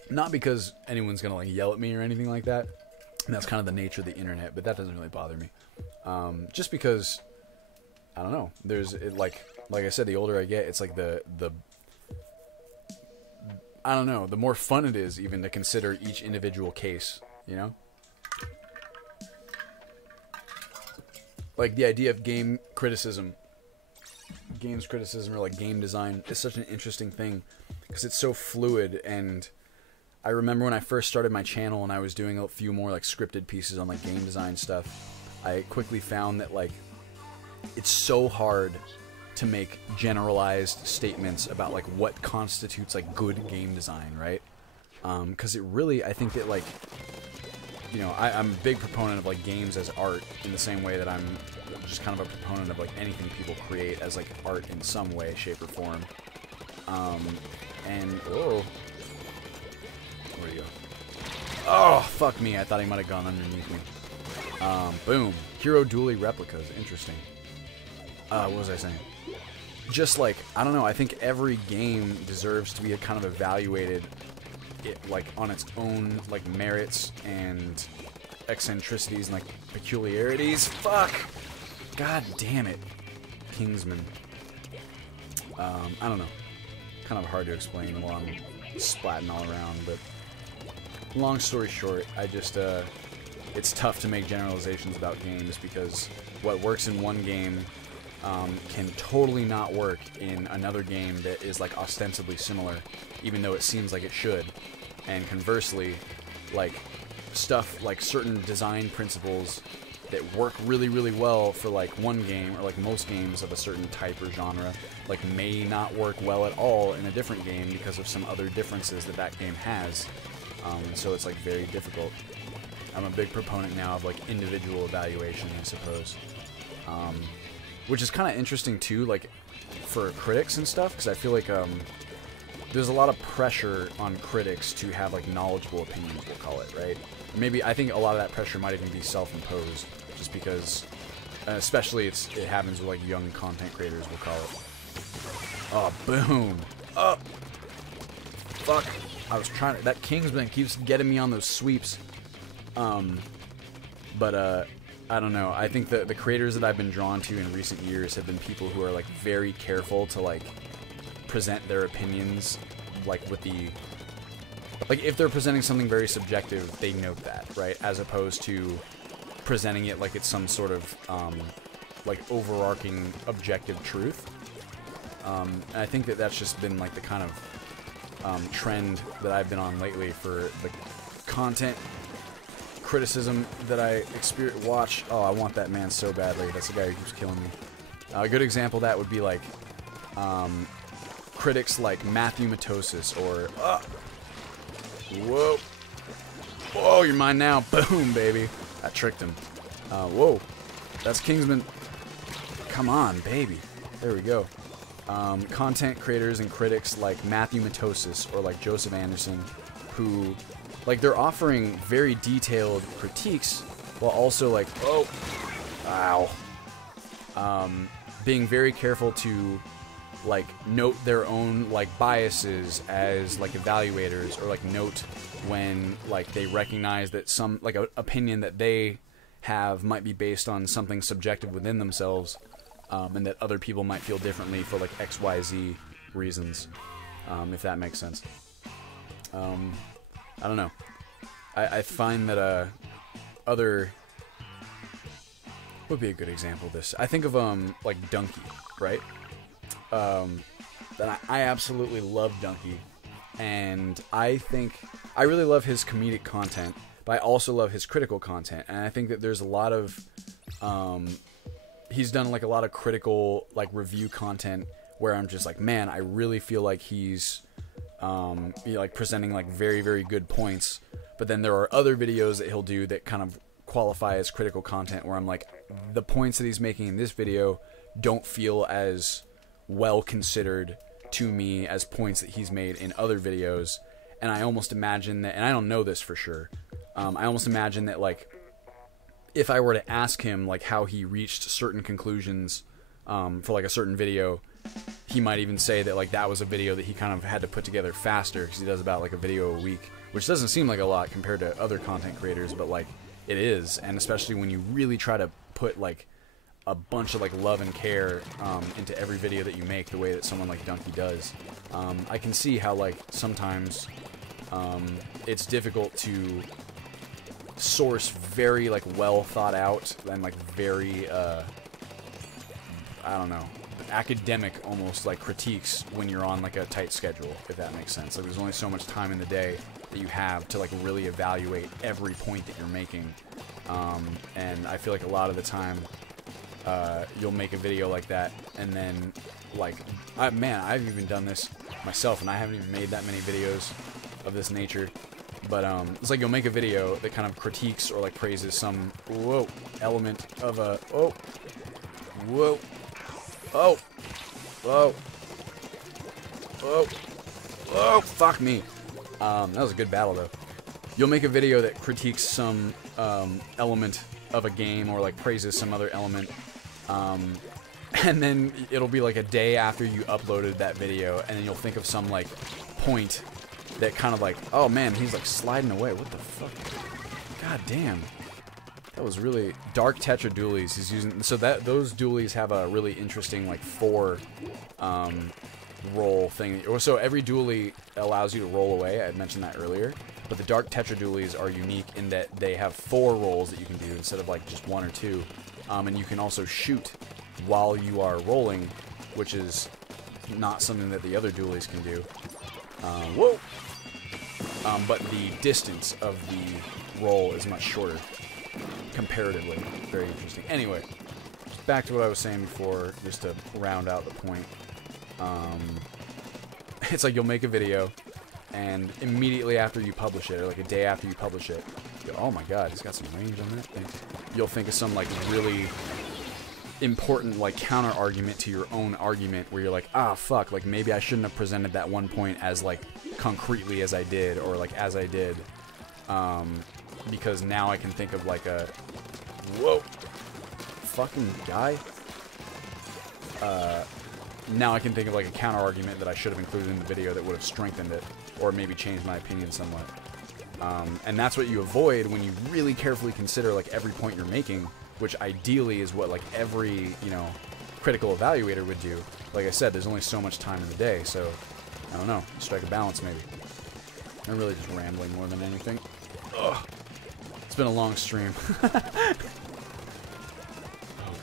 Not because anyone's gonna, like, yell at me or anything like that. And that's kind of the nature of the internet, but that doesn't really bother me. Just because, I don't know, there's, like I said, the older I get, it's like the I don't know, the more fun it is even to consider each individual case, you know? Like, the idea of games criticism, or, like, game design is such an interesting thing, because it's so fluid. And I remember when I first started my channel and I was doing a few more, like, scripted pieces on, like, game design stuff, I quickly found that, like, it's so hard to make generalized statements about, like, what constitutes, like, good game design, right? Because it really, I think that, like, you know, I'm a big proponent of, like, games as art, in the same way that I'm just kind of a proponent of, like, anything people create as, like, art in some way, shape, or form. And, whoa. Where'd he go? Oh, fuck me, I thought he might have gone underneath me. Boom. Hero Dually replicas, interesting. What was I saying? Just, like, I don't know, I think every game deserves to be kind of evaluated, like, on its own, like, merits and eccentricities and, like, peculiarities. Fuck! God damn it. Kingsman. I don't know. Kind of hard to explain while I'm splatting all around, but long story short, I just, it's tough to make generalizations about games, because what works in one game can totally not work in another game that is, like, ostensibly similar, even though it seems like it should. And conversely, like, stuff, like, certain design principles that work really, really well for, like, one game, or, like, most games of a certain type or genre, like, may not work well at all in a different game because of some other differences that that game has. And so it's, like, very difficult. I'm a big proponent now of, like, individual evaluation, I suppose. Which is kind of interesting, too, like, for critics and stuff, because I feel like, there's a lot of pressure on critics to have, like, knowledgeable opinions, we'll call it, right? Maybe, I think a lot of that pressure might even be self-imposed, just because, especially it happens with, like, young content creators, we'll call it. Oh, boom! Oh! Fuck! I was trying to, that Kingsman keeps getting me on those sweeps. But, I don't know, I think the creators that I've been drawn to in recent years have been people who are, like, very careful to, like, present their opinions, like, with the, like, if they're presenting something very subjective, they note that, right, as opposed to presenting it like it's some sort of, like, overarching objective truth. And I think that that's just been, like, the kind of trend that I've been on lately for the content criticism that I watch. Oh, I want that man so badly. That's the guy who keeps killing me. A good example of that would be, like, critics like Matthew Matosis, or whoa, whoa, you're mine now. Boom, baby. I tricked him. Whoa, that's Kingsman. Come on, baby. There we go. content creators and critics like Matthew Matosis or like Joseph Anderson, who, like, they're offering very detailed critiques while also like, oh, ow, being very careful to like note their own like biases as like evaluators, or like note when like they recognize that some like a opinion that they have might be based on something subjective within themselves, and that other people might feel differently for like XYZ reasons, if that makes sense. I don't know. I find that other would be a good example of this. I think of like Donkey, right? That I absolutely love Donkey, and I think I really love his comedic content, but I also love his critical content, and I think that there's a lot of he's done like a lot of critical like review content where I'm just like, man, I really feel like he's like presenting like very, very good points. But then there are other videos that he'll do that kind of qualify as critical content where I'm like, the points that he's making in this video don't feel as well considered to me as points that he's made in other videos. And I almost imagine that, and I don't know this for sure, I almost imagine that like if I were to ask him like how he reached certain conclusions for like a certain video, he might even say that like that was a video that he kind of had to put together faster because he does about like a video a week, which doesn't seem like a lot compared to other content creators, but like it is. And especially when you really try to put like a bunch of like love and care into every video that you make, the way that someone like Donkey does, I can see how like sometimes it's difficult to source very like well thought out and like very I don't know, academic almost like critiques when you're on like a tight schedule, if that makes sense. Like there's only so much time in the day that you have to like really evaluate every point that you're making, and I feel like a lot of the time you'll make a video like that and then like man, I've even done this myself and I haven't even made that many videos of this nature, but it's like you'll make a video that kind of critiques or like praises some element of a fuck me. That was a good battle though. You'll make a video that critiques some element of a game or like praises some other element, and then it'll be like a day after you uploaded that video, and then you'll think of some like point that kind of like, oh man, he's like sliding away. What the fuck? God damn. That was really dark Tetra dualies he's using. So that those dualies have a really interesting like 4 roll thing. So every dualie allows you to roll away. I mentioned that earlier. But the dark Tetra dualies are unique in that they have 4 rolls that you can do instead of like just 1 or 2. And you can also shoot while you are rolling, which is not something that the other dualies can do. But the distance of the roll is much shorter, comparatively. Very interesting. Anyway, back to what I was saying before, just to round out the point. It's like you'll make a video, and immediately after you publish it, or like a day after you publish it, you go, oh my god, he's got some range on that thing. You'll think of some like really important like counter argument to your own argument, where you're like, ah fuck, like maybe I shouldn't have presented that one point as like concretely as I did, or like as I did, because now I can think of like a fucking guy. Now I can think of like a counter argument that I should have included in the video that would have strengthened it, or maybe changed my opinion somewhat. And that's what you avoid when you really carefully consider like every point you're making, which ideally is what like every, you know, critical evaluator would do. Like I said, there's only so much time in the day, so I don't know, strike a balance maybe. I'm really just rambling more than anything. Ugh. It's been a long stream. Oh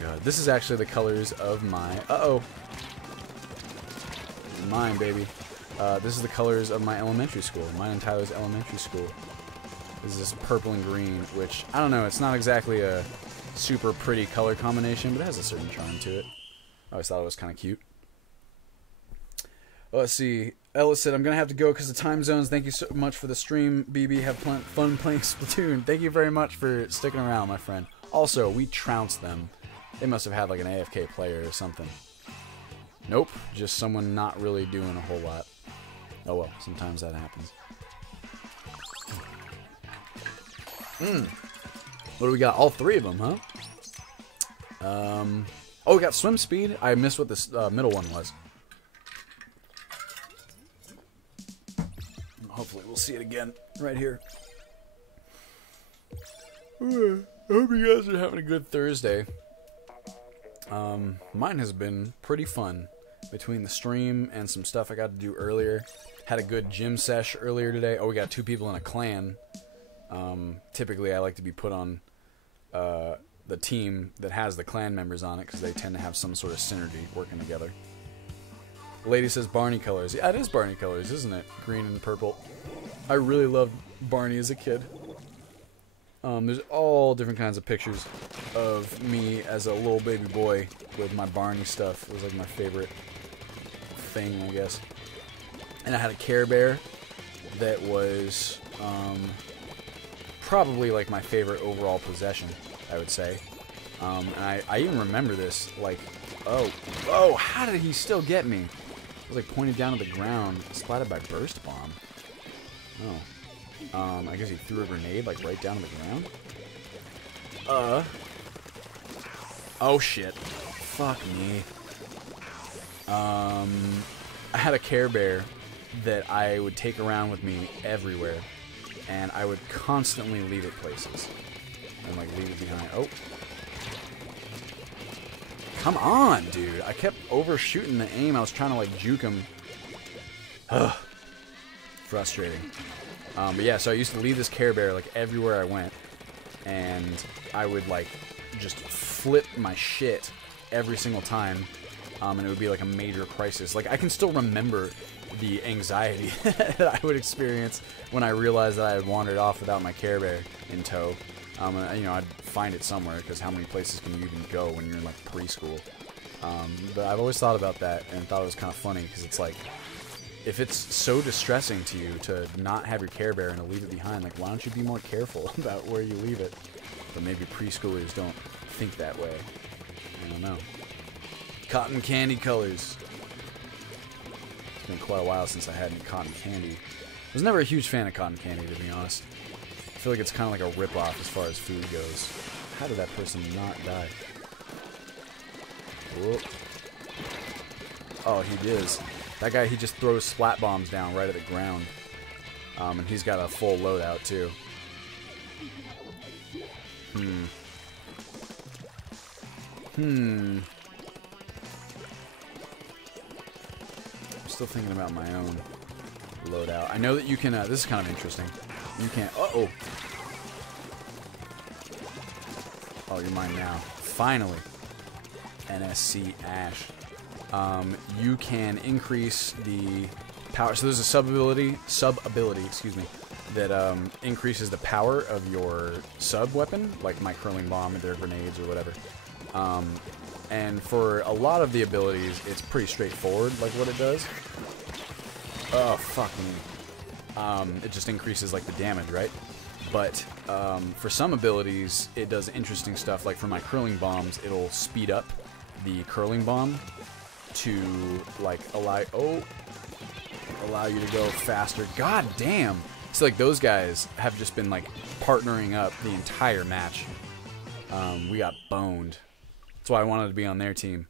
god, this is actually the colors of my mine, baby. This is the colors of my elementary school, mine and Tyler's elementary school. This is this purple and green, which, I don't know, it's not exactly a super pretty color combination, but it has a certain charm to it. I always thought it was kind of cute. Well, let's see. Ellis said, I'm going to have to go because of time zones. Thank you so much for the stream, BB. Have fun playing Splatoon. Thank you very much for sticking around, my friend. Also, we trounced them. They must have had like an AFK player or something. Nope, just someone not really doing a whole lot. Oh well, sometimes that happens. What do we got? All three of them, huh? Oh, we got swim speed. I missed what this middle one was. Hopefully we'll see it again right here. I hope you guys are having a good Thursday. Mine has been pretty fun. Between the stream and some stuff I got to do earlier. Had a good gym sesh earlier today. Oh, we got 2 people in a clan. Typically I like to be put on the team that has the clan members on it because they tend to have some sort of synergy working together. The lady says Barney colors. Yeah, it is Barney colors, isn't it? Green and purple. I really loved Barney as a kid. There's all different kinds of pictures of me as a little baby boy with my Barney stuff. It was like my favorite thing, I guess. And I had a Care Bear that was probably like my favorite overall possession, I would say. And I even remember this, like, oh, how did he still get me? I was like pointed down to the ground, splatted by Burst Bomb. Oh. I guess he threw a grenade, like, right down to the ground. Oh, shit. Fuck me. I had a Care Bear that I would take around with me everywhere, and I would constantly leave it places. And, like, leave it behind. Oh. Come on, dude. I kept overshooting the aim. I was trying to, like, juke him. Ugh. Frustrating. But yeah, so I used to leave this Care Bear, like, everywhere I went. And I would, like, just flip my shit every single time. And it would be, like, a major crisis. Like, I can still remember the anxiety that I would experience when I realized that I had wandered off without my Care Bear in tow. You know, I'd find it somewhere, because how many places can you even go when you're in, like, preschool? But I've always thought about that and thought it was kind of funny, because it's like, if it's so distressing to you to not have your Care Bear and to leave it behind, like, why don't you be more careful about where you leave it? But maybe preschoolers don't think that way. I don't know. Cotton candy colors. It's been quite a while since I had any cotton candy. I was never a huge fan of cotton candy, to be honest. I feel like it's kind of like a rip-off as far as food goes. How did that person not die? Whoop. Oh, he is. That guy, he just throws splat bombs down right at the ground. And he's got a full loadout, too. I'm still thinking about my own loadout. I know that you can, this is kind of interesting. You can't, uh-oh. Oh, you're mine now. Finally. NSC Ash. You can increase the power. So there's a sub-ability, excuse me, that increases the power of your sub-weapon, like my curling bomb and their grenades or whatever. And for a lot of the abilities, it's pretty straightforward, like what it does. Oh, fuck me. It just increases, like, the damage, right? But for some abilities, it does interesting stuff. Like for my curling bombs, it'll speed up the curling bomb to, like, allow you to go faster. God damn! So, like, those guys have just been, like, partnering up the entire match. We got boned. That's why I wanted to be on their team.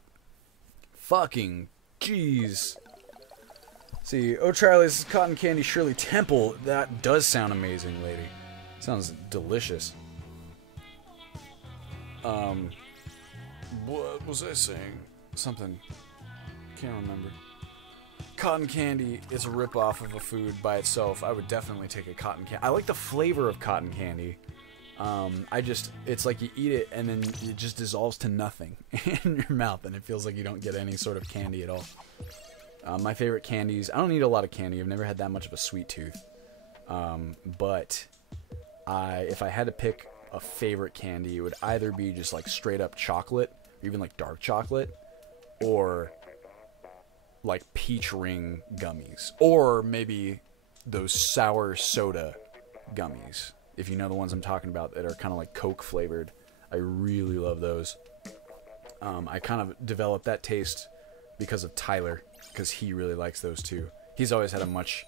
Fucking jeez. See, oh Charlie, this is Cotton Candy Shirley Temple. That does sound amazing, lady. Sounds delicious. What was I saying? Something. Can't remember. Cotton candy is a ripoff of a food by itself. I would definitely take a cotton candy. I like the flavor of cotton candy. It's like you eat it and then it just dissolves to nothing in your mouth and it feels like you don't get any sort of candy at all. My favorite candies, I don't eat a lot of candy. I've never had that much of a sweet tooth. But if I had to pick a favorite candy, it would either be just like straight up chocolate, or even like dark chocolate, or like peach ring gummies, or maybe those sour soda gummies. If you know the ones I'm talking about that are kind of like Coke flavored. I really love those. I kind of developed that taste because of Tyler, because he really likes those two. He's always had a much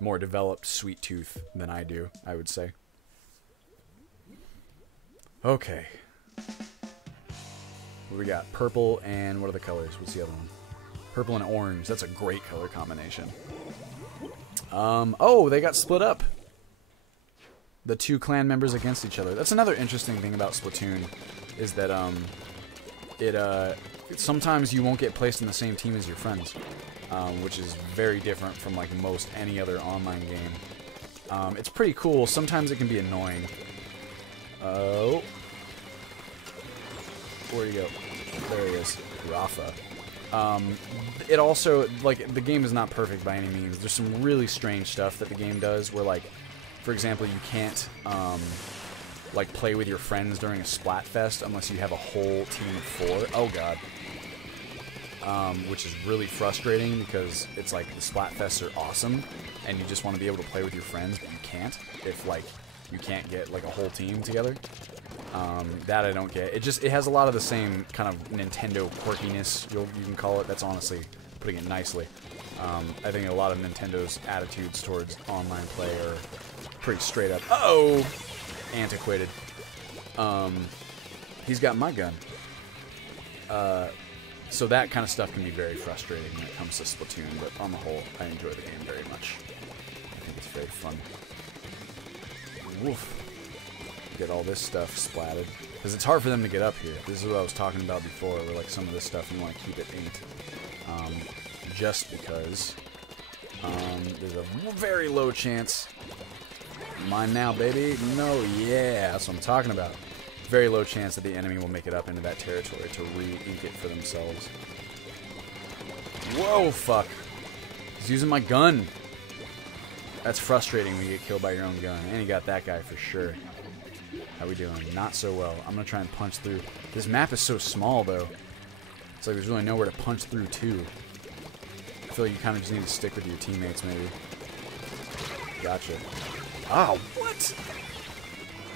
more developed sweet tooth than I do, I would say. Okay. What do we got? Purple and what are the colors? What's the other one? Purple and orange. That's a great color combination. Oh, they got split up. The two clan members against each other. That's another interesting thing about Splatoon, is that sometimes you won't get placed in the same team as your friends, which is very different from like most any other online game. It's pretty cool. Sometimes it can be annoying. Oh, where'd he go? There he is, Rafa. It also, like, the game is not perfect by any means. There's some really strange stuff that the game does where, like, for example, you can't, like, play with your friends during a Splatfest unless you have a whole team of 4. Oh, God. Which is really frustrating because it's like the Splatfests are awesome and you just want to be able to play with your friends, but you can't if, like, you can't get, like, a whole team together. That I don't get. It has a lot of the same kind of Nintendo quirkiness, you can call it. That's honestly putting it nicely. I think a lot of Nintendo's attitudes towards online play are pretty straight up. Uh-oh! Antiquated. He's got my gun. So that kind of stuff can be very frustrating when it comes to Splatoon, but on the whole, I enjoy the game very much. I think it's very fun. Woof. Get all this stuff splatted. Because it's hard for them to get up here. This is what I was talking about before, where like some of this stuff you want to keep it inked. Just because there's a very low chance. Mine now, baby. No, yeah, that's what I'm talking about. Very low chance that the enemy will make it up into that territory to re-ink it for themselves. Whoa, fuck. He's using my gun. That's frustrating when you get killed by your own gun. And you got that guy for sure. How we doing? Not so well. I'm gonna try and punch through. This map is so small, though. It's like there's really nowhere to punch through, too. I feel like you kind of just need to stick with your teammates, maybe. Gotcha. Ah, what?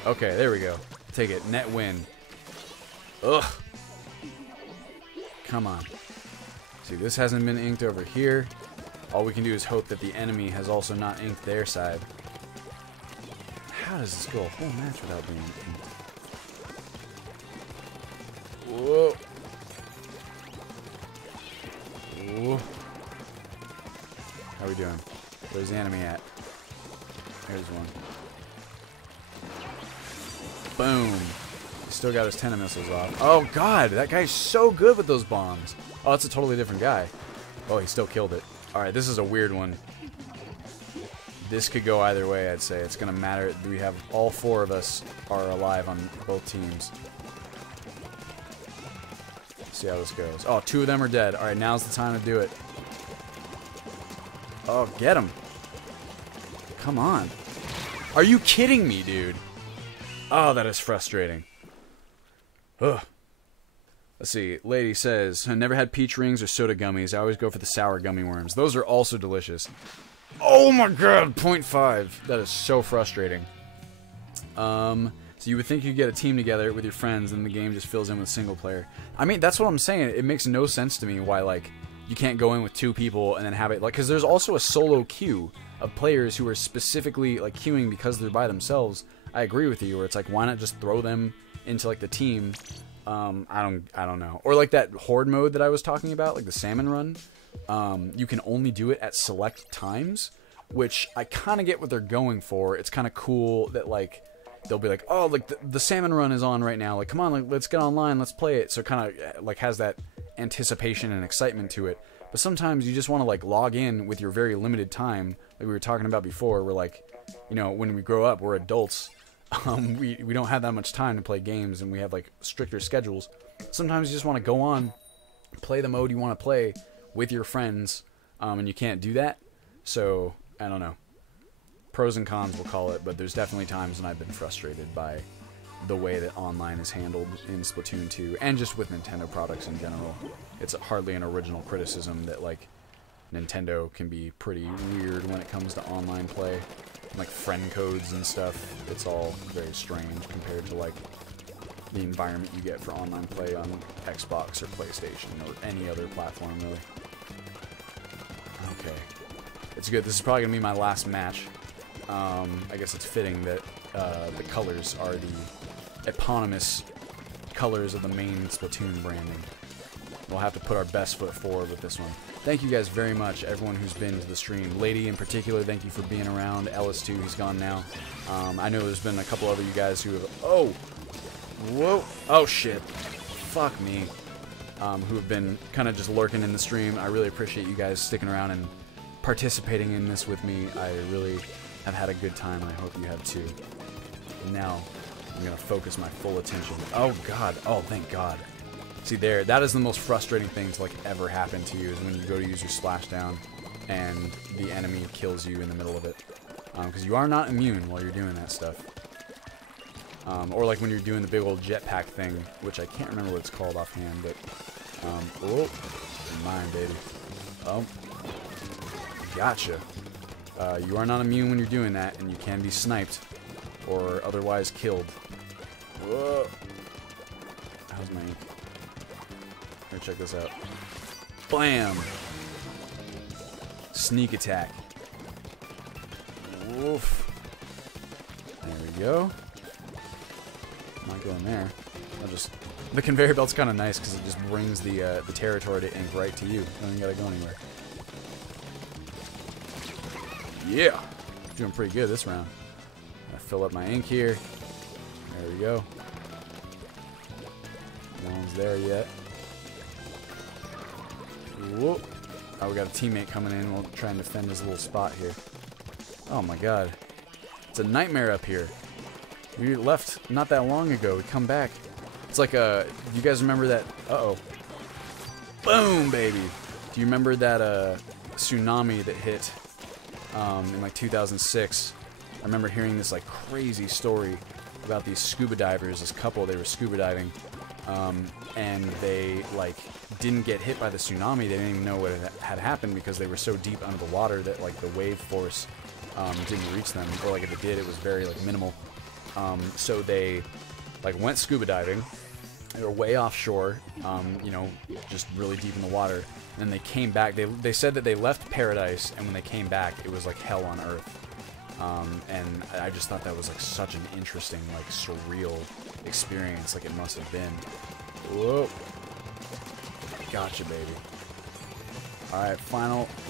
Okay, there we go. Take it. Net win. Ugh. Come on. See, this hasn't been inked over here. All we can do is hope that the enemy has also not inked their side. How does this go a whole match without being inked? Whoa. Whoa. How are we doing? Where's the enemy at? Here's one. Boom. Still got his tennis missiles off. Oh, God. That guy's so good with those bombs. Oh, that's a totally different guy. Oh, he still killed it. Alright, this is a weird one. This could go either way, I'd say. It's going to matter. We have all 4 of us are alive on both teams. Let's see how this goes. Oh, 2 of them are dead. Alright, now's the time to do it. Oh, get him. Come on. Are you kidding me, dude? Oh, that is frustrating. Ugh. Let's see. Lady says, I never had peach rings or soda gummies. I always go for the sour gummy worms. Those are also delicious. Oh my god, 0.5. That is so frustrating. So you would think you'd get a team together with your friends and the game just fills in with single player. I mean, that's what I'm saying. It makes no sense to me why, like, you can't go in with 2 people and then have it, like, because there's also a solo queue of players who are specifically, like, queuing because they're by themselves. I agree with you, where it's like, why not just throw them into, like, the team? I don't know. Or like that horde mode that I was talking about, like the salmon run. You can only do it at select times, which I kind of get what they're going for. It's kind of cool that, like, they'll be like, oh, like the salmon run is on right now. Like, come on, like, let's get online, let's play it. So it kind of like has that anticipation and excitement to it. But sometimes you just want to, like, log in with your very limited time, like we were talking about before. We're like, you know, when we grow up, we're adults. We don't have that much time to play games, and we have, like, stricter schedules. Sometimes you just want to go on, play the mode you want to play with your friends, and you can't do that. So, I don't know. Pros and cons, we'll call it, but there's definitely times when I've been frustrated by the way that online is handled in Splatoon 2, and just with Nintendo products in general. It's hardly an original criticism that, like, Nintendo can be pretty weird when it comes to online play. Like friend codes and stuff, it's all very strange compared to, like, the environment you get for online play on Xbox or PlayStation or any other platform, really. Okay. It's good. This is probably going to be my last match. I guess it's fitting that the colors are the eponymous colors of the main Splatoon branding. We'll have to put our best foot forward with this one. Thank you guys very much, everyone who's been to the stream. Lady in particular, thank you for being around. Ellis too, he's gone now. I know there's been a couple other you guys who have... Oh! Whoa! Oh shit. Fuck me. Who have been kind of just lurking in the stream. I really appreciate you guys sticking around and participating in this with me. I really have had a good time, and I hope you have too. And now, I'm going to focus my full attention. Oh god. Oh, thank god. See there, that is the most frustrating thing to like ever happen to you, is when you go to use your splashdown and the enemy kills you in the middle of it. Because you are not immune while you're doing that stuff. Or like when you're doing the big old jetpack thing, which I can't remember what it's called offhand, but oh, mine, baby. Oh, gotcha. You are not immune when you're doing that, and you can be sniped or otherwise killed. Whoa. How's my ink? Here, check this out. Blam! Sneak attack. Woof. There we go. Not going there. I'll just... The conveyor belt's kind of nice because it just brings the territory to ink right to you. You don't even gotta go anywhere. Yeah! Doing pretty good this round. I fill up my ink here. There we go. No one's there yet. Whoop. Oh, we got a teammate coming in. We'll try and defend his little spot here. Oh my god. It's a nightmare up here. We left not that long ago. We come back. It's like a... You guys remember that... Uh-oh. Boom, baby! Do you remember that tsunami that hit in like 2006? I remember hearing this like crazy story about these scuba divers. This couple, they were scuba diving. And they like didn't get hit by the tsunami. They didn't even know what had happened because they were so deep under the water that like the wave force didn't reach them, or like if it did, it was very like minimal. So they like went scuba diving. They were way offshore, you know, just really deep in the water. And then they came back. They said that they left paradise, and when they came back, it was like hell on earth. And I just thought that was like such an interesting, like surreal experience, like it must have been. Whoa. Gotcha, baby. Alright,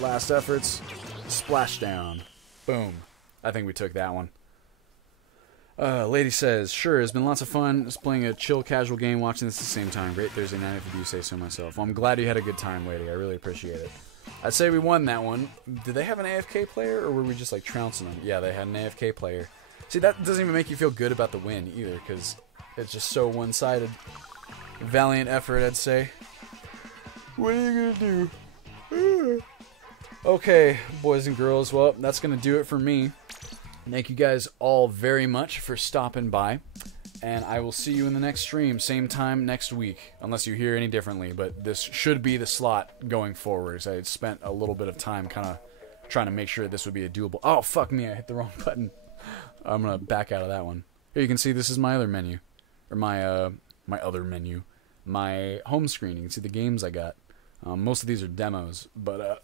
last efforts. Splashdown. Boom. I think we took that one. Lady says, sure, it's been lots of fun just playing a chill, casual game, watching this at the same time. Great Thursday night, if you do say so myself. Well, I'm glad you had a good time, lady. I really appreciate it. I'd say we won that one. Did they have an AFK player, or were we just like trouncing them? Yeah, they had an AFK player. See, that doesn't even make you feel good about the win either, because it's just so one-sided. Valiant effort, I'd say. What are you gonna do? Okay, boys and girls, well, that's gonna do it for me. Thank you guys all very much for stopping by, and I will see you in the next stream, same time next week, unless you hear any differently, but this should be the slot going forward, so I spent a little bit of time kind of trying to make sure this would be a doable... Oh, fuck me, I hit the wrong button. I'm gonna back out of that one. Here you can see this is my other menu, or my other menu, my home screen. You can see the games I got. Most of these are demos, but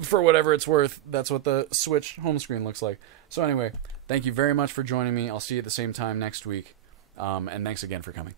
for whatever it's worth, that's what the Switch home screen looks like. So anyway, thank you very much for joining me. I'll see you at the same time next week, and thanks again for coming.